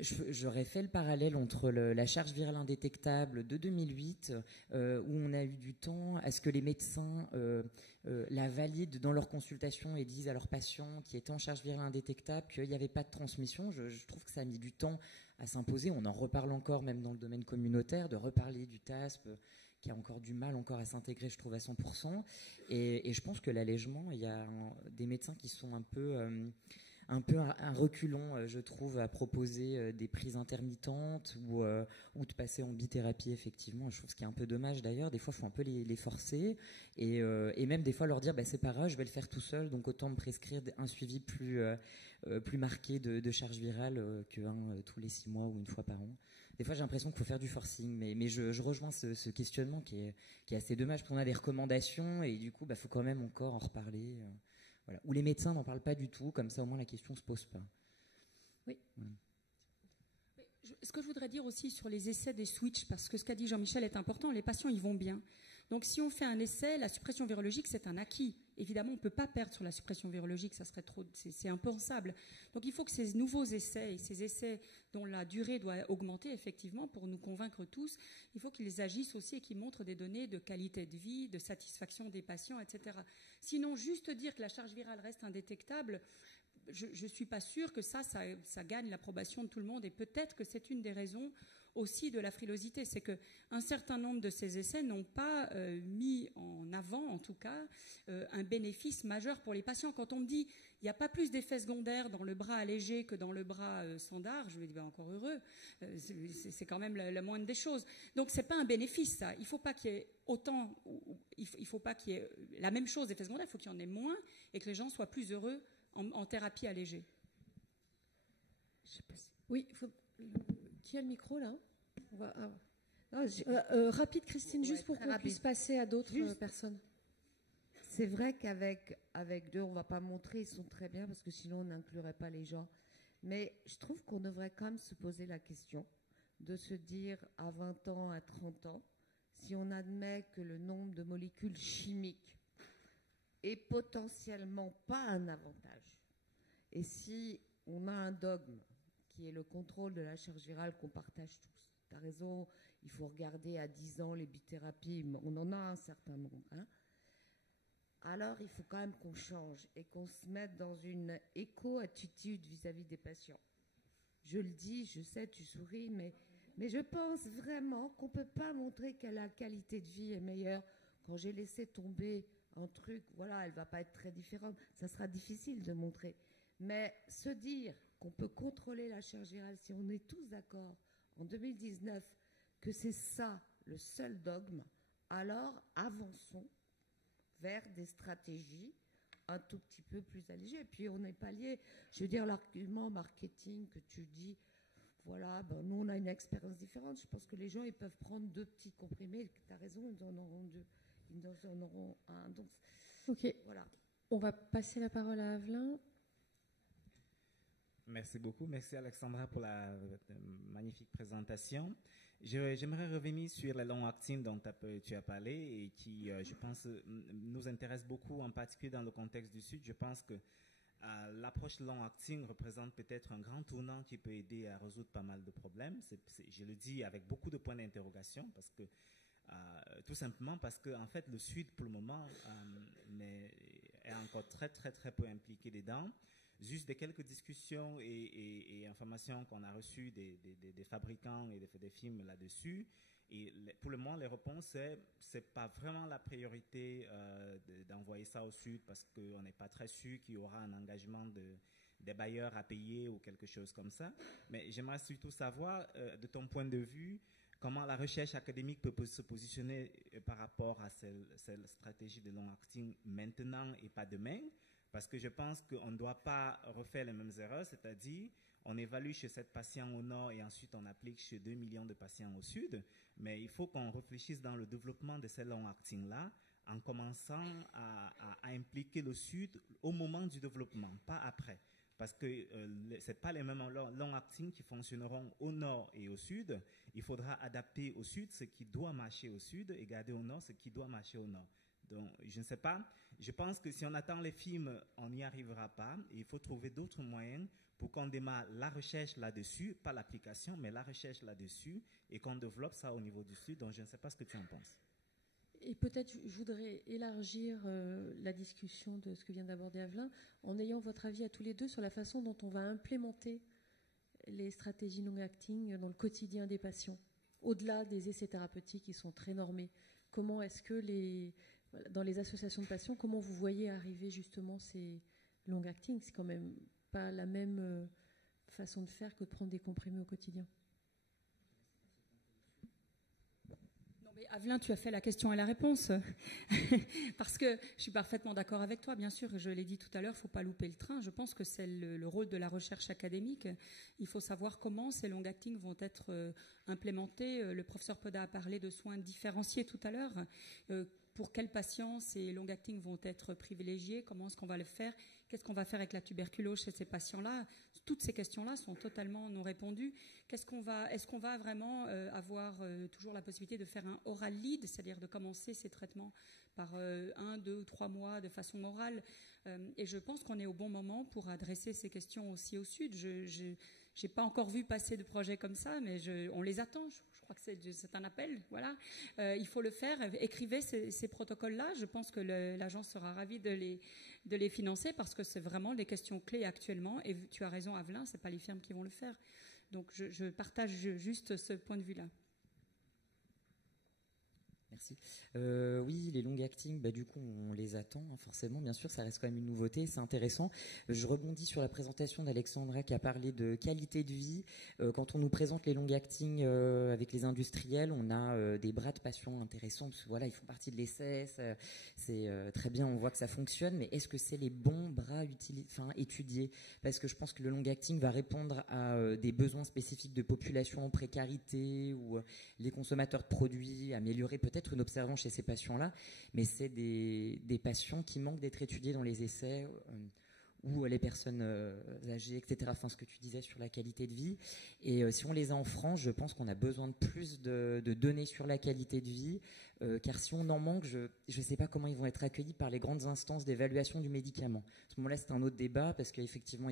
j'aurais fait le parallèle entre la charge virale indétectable de 2008, où on a eu du temps à ce que les médecins la valident dans leur consultation et disent à leurs patients qui étaient en charge virale indétectable qu'il n'y avait pas de transmission. Je trouve que ça a mis du temps à s'imposer. On en reparle encore, même dans le domaine communautaire, de reparler du TASP, qui a encore du mal à s'intégrer, je trouve, à 100%. Et je pense que l'allègement, il y a des médecins qui sont un peu un reculon, je trouve, à proposer des prises intermittentes ou de passer en bithérapie, effectivement. Je trouve ce qui est un peu dommage, d'ailleurs. Des fois, il faut un peu les forcer et même des fois leur dire c'est pas grave, je vais le faire tout seul, donc autant me prescrire un suivi plus marqué de charge virale qu'un tous les 6 mois ou une fois par an. Des fois, j'ai l'impression qu'il faut faire du forcing, mais je rejoins ce questionnement qui est assez dommage, parce qu'on a des recommandations et du coup, faut quand même encore en reparler. Voilà. Ou les médecins n'en parlent pas du tout, comme ça au moins la question ne se pose pas. Oui. Voilà. Ce que je voudrais dire aussi sur les essais des switches, parce que ce qu'a dit Jean-Michel est important, les patients ils vont bien. Donc si on fait un essai, la suppression virologique c'est un acquis. évidemment, on ne peut pas perdre sur la suppression virologique, ça serait trop, c'est impensable. Donc il faut que ces nouveaux essais, et ces essais dont la durée doit augmenter effectivement pour nous convaincre tous, il faut qu'ils agissent aussi et qu'ils montrent des données de qualité de vie, de satisfaction des patients, etc. Sinon, juste dire que la charge virale reste indétectable, je ne suis pas sûre que ça gagne l'approbation de tout le monde, et peut-être que c'est une des raisons aussi de la frilosité, c'est qu'un certain nombre de ces essais n'ont pas mis en avant, en tout cas, un bénéfice majeur pour les patients. Quand on me dit il n'y a pas plus d'effets secondaires dans le bras allégé que dans le bras standard, je me dis ben, encore heureux, c'est quand même la moindre des choses. Donc c'est pas un bénéfice, ça. Il ne faut pas qu'il y ait autant, il faut pas qu'il y ait la même chose d'effets secondaires, il faut qu'il y en ait moins et que les gens soient plus heureux en thérapie allégée. Je sais pas si... Oui, qui a le micro là? Rapide, Christine, juste pour qu'on puisse passer à d'autres personnes. C'est vrai qu'avec deux, on ne va pas montrer, ils sont très bien, parce que sinon on n'inclurait pas les gens. Mais je trouve qu'on devrait quand même se poser la question de se dire à 20 ans, à 30 ans, si on admet que le nombre de molécules chimiques est potentiellement pas un avantage, et si on a un dogme qui est le contrôle de la charge virale qu'on partage tous. Tu as raison, il faut regarder à 10 ans les bithérapies, on en a un certain nombre. Hein. Alors, il faut quand même qu'on change et qu'on se mette dans une éco-attitude vis-à-vis des patients. Je le dis, je sais, tu souris, mais je pense vraiment qu'on ne peut pas montrer que la qualité de vie est meilleure. Quand j'ai laissé tomber un truc, voilà, elle ne va pas être très différente. Ça sera difficile de montrer. Mais se dire qu'on peut contrôler la charge virale, si on est tous d'accord en 2019 que c'est ça le seul dogme, alors avançons vers des stratégies un tout petit peu plus allégées. Et puis on n'est pas lié. Je veux dire, l'argument marketing que tu dis, voilà, ben, nous on a une expérience différente. Je pense que les gens ils peuvent prendre 2 petits comprimés. Tu as raison, ils en auront 2. Ils en auront un. Donc, ok, voilà. On va passer la parole à Avelin. Merci beaucoup. Merci Alexandra pour la magnifique présentation. J'aimerais revenir sur les long-acting dont tu as parlé et qui, je pense, nous intéresse beaucoup, en particulier dans le contexte du Sud. Je pense que l'approche long-acting représente peut-être un grand tournant qui peut aider à résoudre pas mal de problèmes. Je le dis avec beaucoup de points d'interrogation parce que tout simplement parce que en fait, le Sud, pour le moment, est encore très, très, très peu impliqué dedans. Juste de quelques discussions et informations qu'on a reçues des fabricants et des films là-dessus. Et pour le moment, les réponses, c'est pas vraiment la priorité d'envoyer ça au Sud parce qu'on n'est pas très sûr qu'il y aura un engagement des bailleurs à payer ou quelque chose comme ça. Mais j'aimerais surtout savoir, de ton point de vue, comment la recherche académique peut se positionner par rapport à cette stratégie de long-acting maintenant et pas demain. Parce que je pense qu'on ne doit pas refaire les mêmes erreurs, c'est-à-dire on évalue chez 7 patients au nord et ensuite on applique chez 2 millions de patients au sud. Mais il faut qu'on réfléchisse dans le développement de ces long-acting-là en commençant à impliquer le sud au moment du développement, pas après. Parce que ce n'est pas les mêmes long-acting qui fonctionneront au nord et au sud. Il faudra adapter au sud ce qui doit marcher au sud et garder au nord ce qui doit marcher au nord. Donc, je ne sais pas. Je pense que si on attend les films, on n'y arrivera pas. Il faut trouver d'autres moyens pour qu'on démarre la recherche là-dessus, pas l'application, mais la recherche là-dessus, et qu'on développe ça au niveau du Sud. Donc, je ne sais pas ce que tu en penses. Et peut-être, je voudrais élargir la discussion de ce que vient d'aborder Avelin, en ayant votre avis à tous les deux sur la façon dont on va implémenter les stratégies long-acting dans le quotidien des patients, au-delà des essais thérapeutiques qui sont très normés. Comment est-ce que dans les associations de patients, comment vous voyez arriver justement ces long-acting? C'est quand même pas la même façon de faire que de prendre des comprimés au quotidien. Non mais Avelin, tu as fait la question et la réponse. Parce que je suis parfaitement d'accord avec toi, bien sûr, je l'ai dit tout à l'heure, il ne faut pas louper le train. Je pense que c'est le rôle de la recherche académique. Il faut savoir comment ces long-acting vont être implémentés. Le professeur Poda a parlé de soins différenciés tout à l'heure. Pour quels patients ces long-acting vont être privilégiés? Comment est-ce qu'on va le faire? Qu'est-ce qu'on va faire avec la tuberculose chez ces patients-là? Toutes ces questions-là sont totalement non répondues. Est-ce qu'on va vraiment avoir toujours la possibilité de faire un oral lead, c'est-à-dire de commencer ces traitements par 1, 2 ou 3 mois de façon orale? Et je pense qu'on est au bon moment pour adresser ces questions aussi au Sud. Je n'ai pas encore vu passer de projets comme ça, mais on les attend. Je crois que c'est un appel. Voilà. Il faut le faire. Écrivez ces protocoles-là. Je pense que l'agence sera ravie de les financer parce que c'est vraiment des questions clés actuellement. Et tu as raison, Avelin, ce n'est pas les firmes qui vont le faire. Donc je partage juste ce point de vue-là. Merci. Oui, les long acting, du coup, on les attend, hein, forcément. Bien sûr, ça reste quand même une nouveauté, c'est intéressant. Je rebondis sur la présentation d'Alexandra qui a parlé de qualité de vie. Quand on nous présente les long acting avec les industriels, on a des bras de passion intéressants, parce que voilà, ils font partie de l'essai, c'est très bien, on voit que ça fonctionne, mais est-ce que c'est les bons bras étudiés? Parce que je pense que le long acting va répondre à des besoins spécifiques de population en précarité ou les consommateurs de produits, améliorer peut-être une observance chez ces patients-là, mais c'est des patients qui manquent d'être étudiés dans les essais ou les personnes âgées, etc. Enfin, ce que tu disais sur la qualité de vie. Et si on les a en France, je pense qu'on a besoin de plus de données sur la qualité de vie, car si on en manque, je ne sais pas comment ils vont être accueillis par les grandes instances d'évaluation du médicament. À ce moment-là, c'est un autre débat, parce qu'effectivement,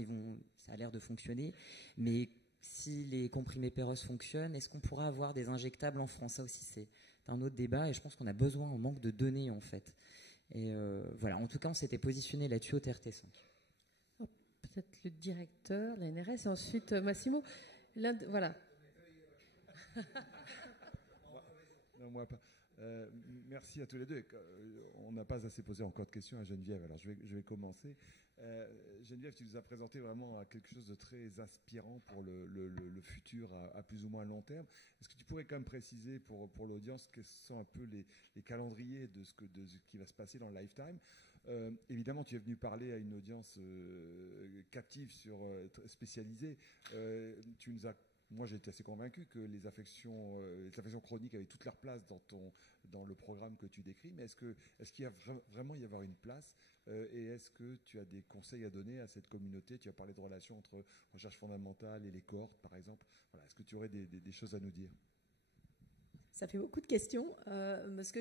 ça a l'air de fonctionner, mais si les comprimés Péros fonctionnent, est-ce qu'on pourra avoir des injectables en France? Ça aussi, c'est un autre débat, et je pense qu'on a besoin, on manque de données, en fait. Et voilà, en tout cas, on s'était positionné là-dessus au TRT5. Peut-être le directeur, la NRS, et ensuite Massimo. Voilà. Non, moi pas. Merci à tous les deux. On n'a pas assez posé encore de questions à Geneviève, alors je vais commencer. Geneviève, tu nous as présenté vraiment quelque chose de très inspirant pour le futur à plus ou moins long terme. Est-ce que tu pourrais quand même préciser pour l'audience quels sont un peu les calendriers de ce qui va se passer dans le Lifetime? Évidemment, tu es venu parler à une audience captive, spécialisée. Moi, j'ai été assez convaincu que les affections chroniques avaient toute leur place dans le programme que tu décris. Mais est-ce qu'il y a vraiment y avoir une place et est-ce que tu as des conseils à donner à cette communauté? Tu as parlé de relations entre recherche fondamentale et les cohortes, par exemple. Voilà, est-ce que tu aurais des choses à nous dire? Ça fait beaucoup de questions. Ce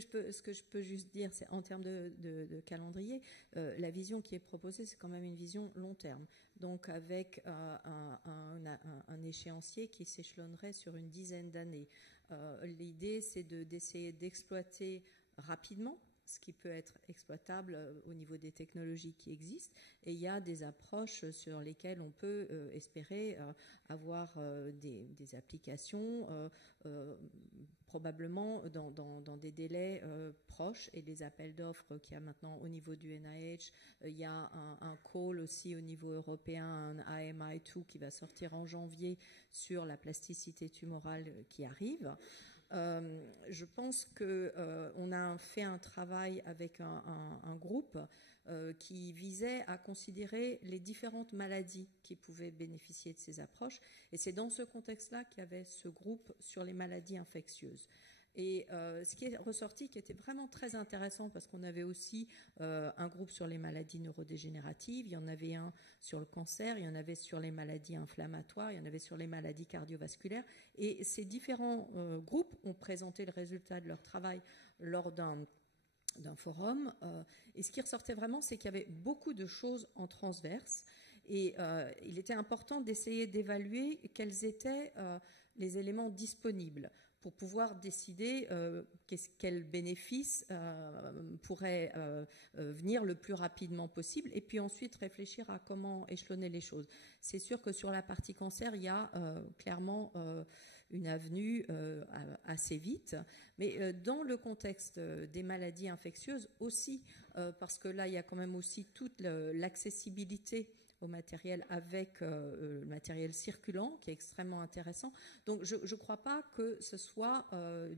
que je peux juste dire, c'est en termes de calendrier, la vision qui est proposée, c'est quand même une vision long terme. Donc avec un échéancier qui s'échelonnerait sur une dizaine d'années. L'idée, c'est d'essayer d'exploiter rapidement ce qui peut être exploitable au niveau des technologies qui existent. Et il y a des approches sur lesquelles on peut espérer avoir des applications probablement dans des délais proches, et les appels d'offres qu'il y a maintenant au niveau du NIH. Il y a un call aussi au niveau européen, un AMI2 qui va sortir en janvier sur la plasticité tumorale qui arrive. Je pense qu'on a fait un travail avec un groupe qui visait à considérer les différentes maladies qui pouvaient bénéficier de ces approches. Et c'est dans ce contexte-là qu'il y avait ce groupe sur les maladies infectieuses. Et ce qui est ressorti, qui était vraiment très intéressant, parce qu'on avait aussi un groupe sur les maladies neurodégénératives, il y en avait un sur le cancer, il y en avait sur les maladies inflammatoires, il y en avait sur les maladies cardiovasculaires. Et ces différents groupes ont présenté le résultat de leur travail lors d'un forum. Et ce qui ressortait vraiment, c'est qu'il y avait beaucoup de choses en transverse. Et il était important d'essayer d'évaluer quels étaient les éléments disponibles pour pouvoir décider quels bénéfices pourraient venir le plus rapidement possible, et puis ensuite réfléchir à comment échelonner les choses. C'est sûr que sur la partie cancer, il y a clairement une avenue assez vite, mais dans le contexte des maladies infectieuses aussi, parce que là, il y a quand même aussi toute l'accessibilité au matériel avec le matériel circulant qui est extrêmement intéressant. Donc je ne crois pas que ce soit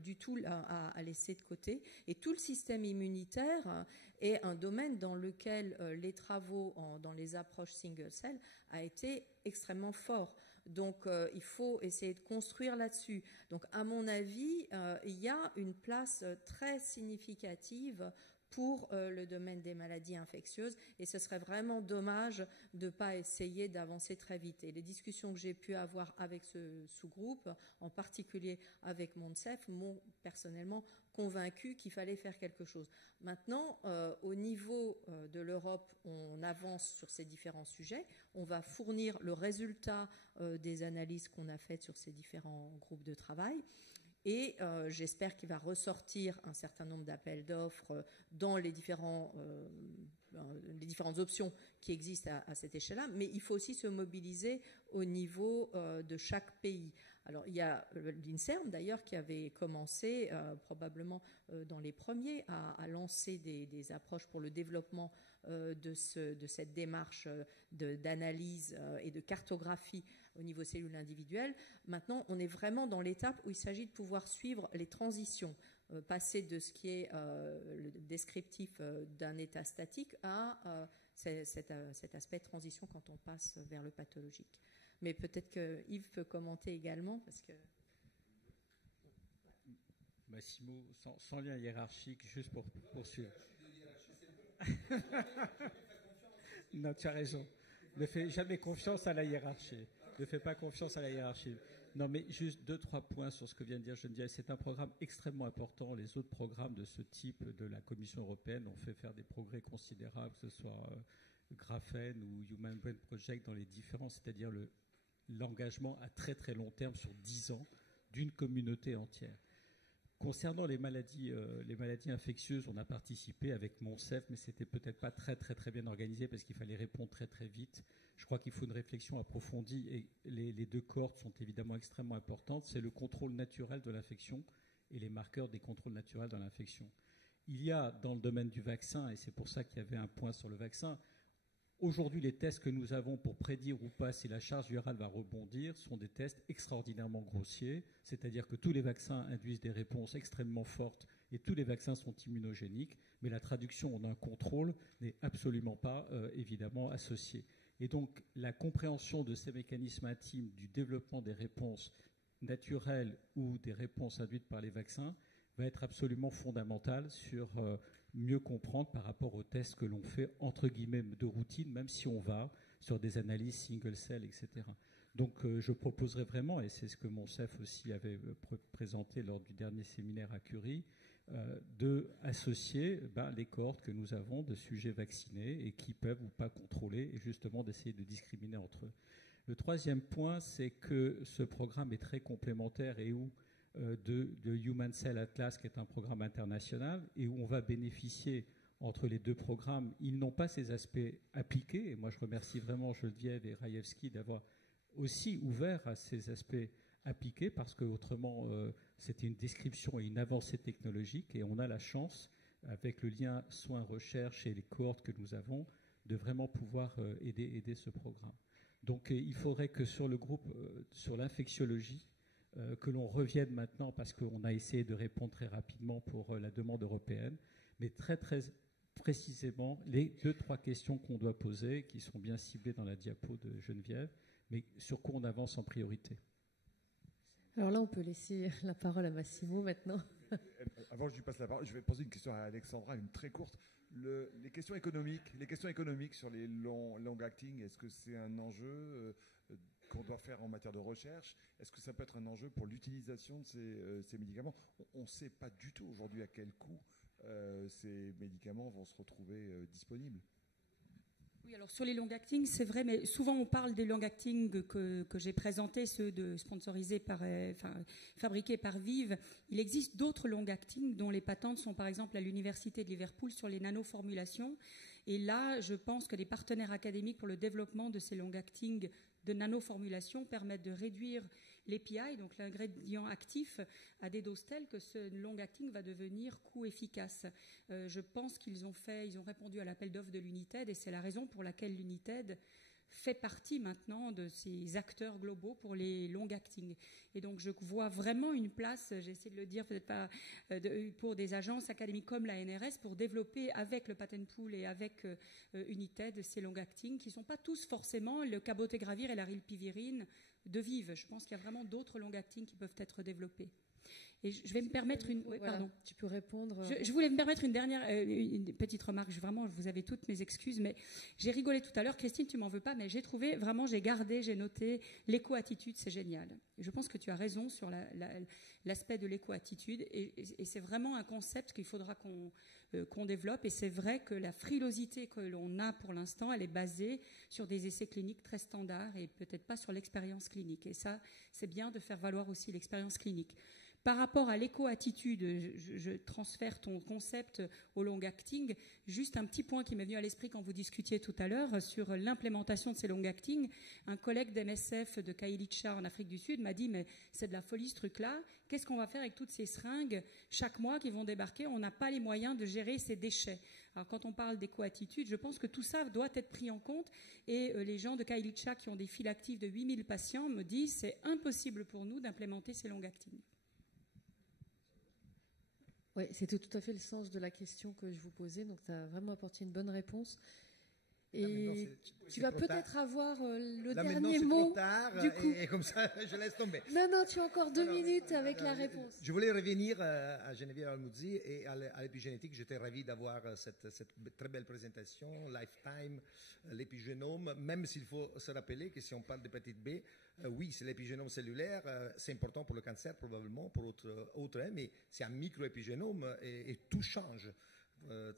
du tout à laisser de côté. Et tout le système immunitaire est un domaine dans lequel les travaux dans les approches single cell a été extrêmement fort. Donc il faut essayer de construire là-dessus. Donc à mon avis, il y a une place très significative pour le domaine des maladies infectieuses, et ce serait vraiment dommage de ne pas essayer d'avancer très vite. Et les discussions que j'ai pu avoir avec ce sous-groupe, en particulier avec MONSEF, m'ont personnellement convaincu qu'il fallait faire quelque chose. Maintenant, au niveau de l'Europe, on avance sur ces différents sujets. On va fournir le résultat des analyses qu'on a faites sur ces différents groupes de travail. Et j'espère qu'il va ressortir un certain nombre d'appels d'offres dans les différentes options qui existent à cette échelle-là. Mais il faut aussi se mobiliser au niveau de chaque pays. Alors, il y a l'INSERM, d'ailleurs, qui avait commencé, probablement dans les premiers, à lancer des approches pour le développement de cette démarche d'analyse et de cartographie au niveau cellule individuelle. Maintenant, on est vraiment dans l'étape où il s'agit de pouvoir suivre les transitions, passer de ce qui est le descriptif d'un état statique à cet aspect de transition quand on passe vers le pathologique. Mais peut-être que Yves peut commenter également, parce que... Massimo, sans lien hiérarchique, juste pour poursuivre. Non, tu as raison. Ne fais jamais confiance à la hiérarchie. Ne fais pas confiance à la hiérarchie. Non, mais juste 2-3 points sur ce que vient de dire Geneviève. C'est un programme extrêmement important. Les autres programmes de ce type de la Commission européenne ont fait faire des progrès considérables, que ce soit Graphène ou Human Brain Project dans les différents, c'est-à-dire l'engagement à très très long terme sur 10 ans d'une communauté entière. Concernant les maladies infectieuses, on a participé avec MONSEF, mais c'était peut-être pas très très très bien organisé parce qu'il fallait répondre très très vite. Je crois qu'il faut une réflexion approfondie et les deux cohortes sont évidemment extrêmement importantes. C'est le contrôle naturel de l'infection et les marqueurs des contrôles naturels dans l'infection. Il y a dans le domaine du vaccin, et c'est pour ça qu'il y avait un point sur le vaccin, aujourd'hui, les tests que nous avons pour prédire ou pas si la charge virale va rebondir sont des tests extraordinairement grossiers, c'est-à-dire que tous les vaccins induisent des réponses extrêmement fortes et tous les vaccins sont immunogéniques, mais la traduction en un contrôle n'est absolument pas évidemment associée. Et donc, la compréhension de ces mécanismes intimes du développement des réponses naturelles ou des réponses induites par les vaccins va être absolument fondamentale sur mieux comprendre par rapport aux tests que l'on fait, entre guillemets, de routine, même si on va sur des analyses single-cell, etc. Donc, je proposerais vraiment, et c'est ce que MONSEF aussi avait présenté lors du dernier séminaire à Curie, d'associer les cohortes que nous avons de sujets vaccinés et qui peuvent ou pas contrôler, et justement d'essayer de discriminer entre eux. Le troisième point, c'est que ce programme est très complémentaire et où de Human Cell Atlas, qui est un programme international, et où on va bénéficier entre les deux programmes. Ils n'ont pas ces aspects appliqués, et moi je remercie vraiment Geneviève et Rajewski d'avoir aussi ouvert à ces aspects appliqués, parce qu'autrement c'était une description et une avancée technologique, et on a la chance, avec le lien soins-recherche et les cohortes que nous avons, de vraiment pouvoir aider ce programme. Donc il faudrait que sur le groupe, sur l'infectiologie, que l'on revienne maintenant, parce qu'on a essayé de répondre très rapidement pour la demande européenne, mais très très précisément les 2-3 questions qu'on doit poser, qui sont bien ciblées dans la diapo de Geneviève, mais sur quoi on avance en priorité. Alors là, on peut laisser la parole à Massimo maintenant. Avant que je lui passe la parole, je vais poser une question à Alexandra, une très courte. Les questions économiques sur les long-acting, est-ce que c'est un enjeu qu'on doit faire en matière de recherche? Est-ce que ça peut être un enjeu pour l'utilisation de ces médicaments? On ne sait pas du tout aujourd'hui à quel coût ces médicaments vont se retrouver disponibles. Oui, alors sur les long-acting, c'est vrai, mais souvent on parle des long-acting que j'ai présentés, ceux sponsorisés fabriqués par Vive. Il existe d'autres long-acting dont les patentes sont par exemple à l'Université de Liverpool sur les nanoformulations. Et là, je pense que les partenaires académiques pour le développement de ces long-acting de nanoformulation permettent de réduire l'API, donc l'ingrédient actif, à des doses telles que ce long-acting va devenir coût-efficace. Je pense qu'ils ont répondu à l'appel d'offres de l'United, et c'est la raison pour laquelle l'United fait partie maintenant de ces acteurs globaux pour les long-acting. Et donc je vois vraiment une place, j'ai essayé de le dire peut-être pas, pour des agences académiques comme la NRS pour développer avec le patent pool et avec United ces long-acting qui ne sont pas tous forcément le cabotegravir et la rilpivirine de Vive. Je pense qu'il y a vraiment d'autres long-acting qui peuvent être développés. Et je vais me permettre une... Oui, voilà, pardon. Tu peux répondre. Je voulais me permettre une dernière une petite remarque. Vraiment, vous avez toutes mes excuses, mais j'ai rigolé tout à l'heure. Christine, tu m'en veux pas, mais j'ai trouvé, vraiment, j'ai noté l'éco-attitude, c'est génial. Et je pense que tu as raison sur l'aspect de l'éco-attitude. Et c'est vraiment un concept qu'il faudra qu'on développe. Et c'est vrai que la frilosité que l'on a pour l'instant, elle est basée sur des essais cliniques très standards et peut-être pas sur l'expérience clinique. Et ça, c'est bien de faire valoir aussi l'expérience clinique. Par rapport à l'éco-attitude, je transfère ton concept au long-acting. Juste un petit point qui m'est venu à l'esprit quand vous discutiez tout à l'heure sur l'implémentation de ces long-acting. Un collègue d'MSF de Kailicha en Afrique du Sud m'a dit « mais c'est de la folie ce truc-là. Qu'est-ce qu'on va faire avec toutes ces seringues chaque mois qui vont débarquer? On n'a pas les moyens de gérer ces déchets. » Alors quand on parle d'éco-attitude, je pense que tout ça doit être pris en compte. Et les gens de Kailicha qui ont des files actives de 8000 patients me disent « c'est impossible pour nous d'implémenter ces long-acting. » Oui, c'était tout à fait le sens de la question que je vous posais, donc tu as vraiment apporté une bonne réponse. Et tu vas peut-être avoir le dernier mot. Tard, du coup. et comme ça, je laisse tomber. Non, tu as encore 2 minutes avec la réponse. Je voulais revenir à Geneviève Almouzi et à l'épigénétique. J'étais ravi d'avoir cette très belle présentation, Lifetime, l'épigénome, même s'il faut se rappeler que si on parle d'hépatite B, oui, c'est l'épigénome cellulaire, c'est important pour le cancer probablement, pour autre, mais c'est un micro-épigénome et tout change.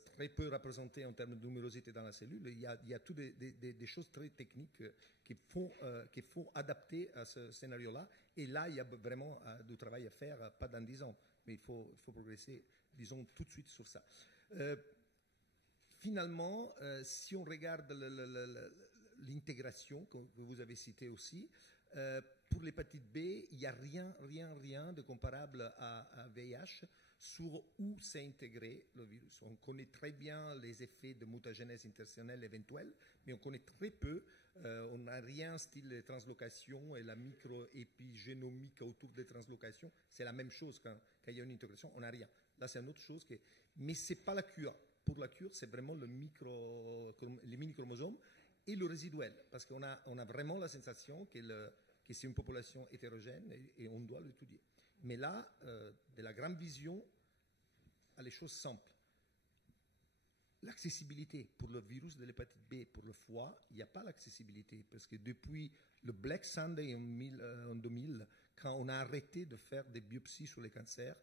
Très peu représenté en termes de numérosité dans la cellule. Il y a toutes des choses très techniques qu'il faut adapter à ce scénario-là. Et là, il y a vraiment du travail à faire, pas dans 10 ans, mais il faut progresser, disons, tout de suite sur ça. Finalement, si on regarde l'intégration que vous avez citée aussi, pour l'hépatite B, il n'y a rien de comparable à VIH sur où s'est intégré le virus. On connaît très bien les effets de mutagénèse interstitionnelle éventuelle, mais on connaît très peu. On n'a rien style translocation et la micro-épigénomique autour des translocations. C'est la même chose quand il y a une intégration, on n'a rien. Là, c'est une autre chose. Mais ce n'est pas la cure. Pour la cure, c'est vraiment les mini-chromosomes et le résiduel, parce qu'on a vraiment la sensation que c'est une population hétérogène et on doit l'étudier. Mais là, de la grande vision à les choses simples. L'accessibilité pour le virus de l'hépatite B, pour le foie, il n'y a pas l'accessibilité, parce que depuis le Black Sunday en 2000, quand on a arrêté de faire des biopsies sur les cancers,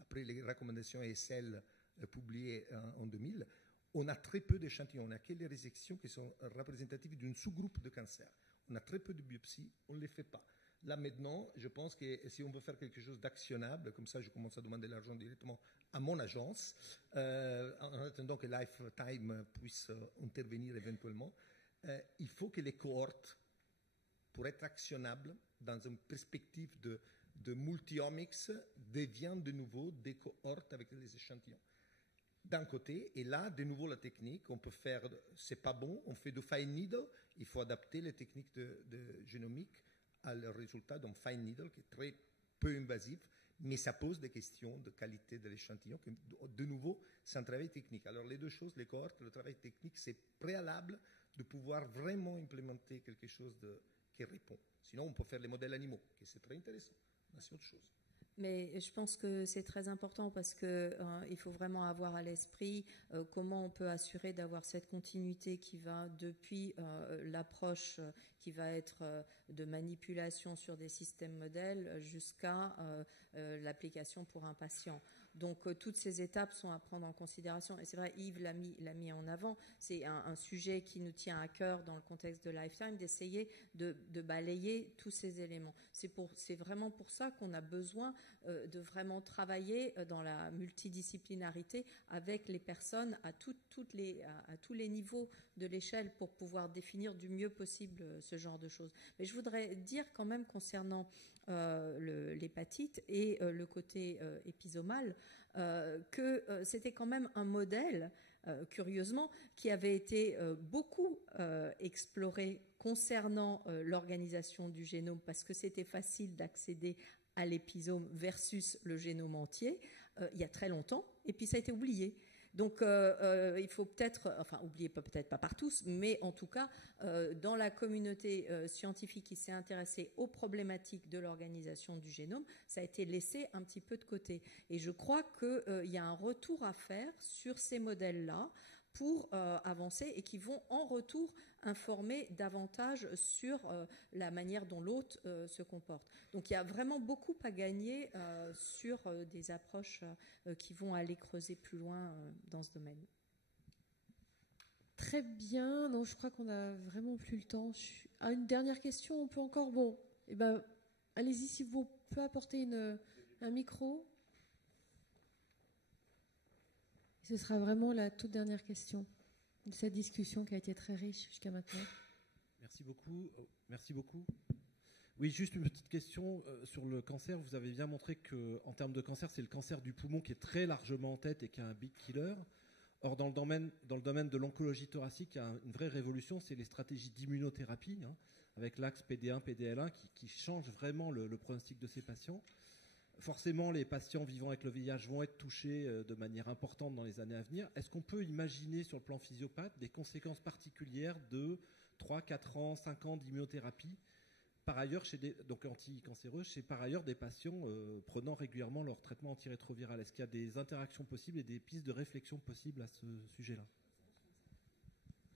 après les recommandations ESL publiées en 2000, on a très peu d'échantillons. On n'a que les résections qui sont représentatives d'une sous-groupe de cancers. On a très peu de biopsies, on ne les fait pas. Là, maintenant, je pense que si on veut faire quelque chose d'actionnable, comme ça, je commence à demander l'argent directement à mon agence, en attendant que Lifetime puisse intervenir éventuellement, il faut que les cohortes, pour être actionnables dans une perspective de multi-omics, deviennent de nouveau des cohortes avec les échantillons. D'un côté, et là, de nouveau, la technique, on peut faire, c'est pas bon, on fait du fine needle, il faut adapter les techniques de génomique à le résultat d'un fine needle qui est très peu invasif, mais ça pose des questions de qualité de l'échantillon. De nouveau, c'est un travail technique. Alors les deux choses, les cohortes, le travail technique, c'est préalable de pouvoir vraiment implémenter quelque chose qui répond. Sinon, on peut faire les modèles animaux, qui c'est très intéressant, mais c'est autre chose. Mais je pense que c'est très important parce qu'il faut vraiment avoir à l'esprit comment on peut assurer d'avoir cette continuité qui va depuis l'approche qui va être de manipulation sur des systèmes modèles jusqu'à l'application pour un patient. Donc toutes ces étapes sont à prendre en considération. Et c'est vrai, Yves l'a mis en avant. C'est un sujet qui nous tient à cœur dans le contexte de Lifetime, d'essayer de balayer tous ces éléments. C'est vraiment pour ça qu'on a besoin de vraiment travailler dans la multidisciplinarité avec les personnes à tous les niveaux de l'échelle pour pouvoir définir du mieux possible ce genre de choses. Mais je voudrais dire quand même concernant l'hépatite et le côté épisomal que c'était quand même un modèle, curieusement, qui avait été beaucoup exploré concernant l'organisation du génome parce que c'était facile d'accéder à l'épisome versus le génome entier il y a très longtemps, et puis ça a été oublié. Donc, il faut peut-être, enfin, oubliez peut-être pas par tous, mais en tout cas, dans la communauté scientifique qui s'est intéressée aux problématiques de l'organisation du génome, ça a été laissé un petit peu de côté. Et je crois qu'il y a un retour à faire sur ces modèles-là pour avancer et qui vont en retour informer davantage sur la manière dont l'hôte se comporte. Donc il y a vraiment beaucoup à gagner sur des approches qui vont aller creuser plus loin dans ce domaine. Très bien. Non, je crois qu'on n'a vraiment plus le temps. Ah, une dernière question, on peut encore... Bon, eh ben, allez-y si vous pouvez apporter un micro. Ce sera vraiment la toute dernière question de cette discussion qui a été très riche jusqu'à maintenant. Merci beaucoup. Merci beaucoup. Oui, juste une petite question sur le cancer. Vous avez bien montré qu'en termes de cancer, c'est le cancer du poumon qui est très largement en tête et qui est un big killer. Or, dans le domaine de l'oncologie thoracique, il y a une vraie révolution, c'est les stratégies d'immunothérapie, avec l'axe PD1, PDL1, qui changent vraiment le pronostic de ces patients. Forcément, les patients vivant avec le VIH vont être touchés de manière importante dans les années à venir. Est-ce qu'on peut imaginer, sur le plan physiopathe, des conséquences particulières de 3, 4 ans, 5 ans d'immunothérapie, par ailleurs, donc anticancéreux, chez par ailleurs des patients prenant régulièrement leur traitement antirétroviral? Est-ce qu'il y a des interactions possibles et des pistes de réflexion possibles à ce sujet-là?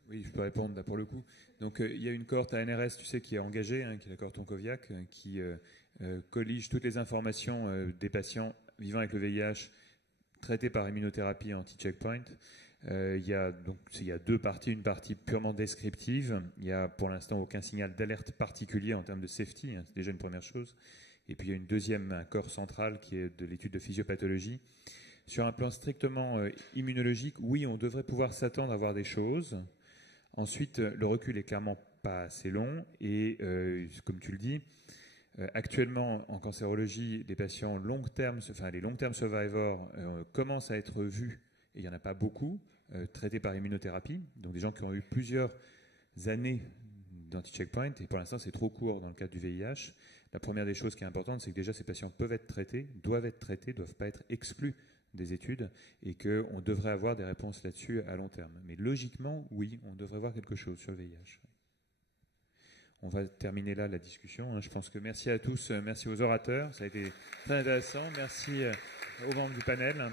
Oui, je peux répondre là pour le coup. Donc, il y a une cohorte ANRS, tu sais, qui est engagée, qui est la cohorte Oncoviac, qui collige toutes les informations des patients vivant avec le VIH traités par immunothérapie anti-checkpoint. Il y a deux parties, une partie purement descriptive. Il n'y a pour l'instant aucun signal d'alerte particulier en termes de safety, c'est déjà une première chose. Et puis il y a une deuxième, un corps central qui est de l'étude de physiopathologie. Sur un plan strictement immunologique, oui, on devrait pouvoir s'attendre à voir des choses. Ensuite, le recul est clairement pas assez long et, comme tu le dis, actuellement en cancérologie, les patients les long-term survivors commencent à être vus, et il n'y en a pas beaucoup, traités par immunothérapie, donc des gens qui ont eu plusieurs années d'anti-checkpoint, et pour l'instant c'est trop court dans le cadre du VIH. La première des choses qui est importante, c'est que déjà ces patients peuvent être traités, doivent pas être exclus des études, et qu'on devrait avoir des réponses là-dessus à long terme. Mais logiquement, oui, on devrait voir quelque chose sur le VIH. On va terminer là la discussion. Je pense que merci à tous, merci aux orateurs, ça a été très intéressant, merci aux membres du panel.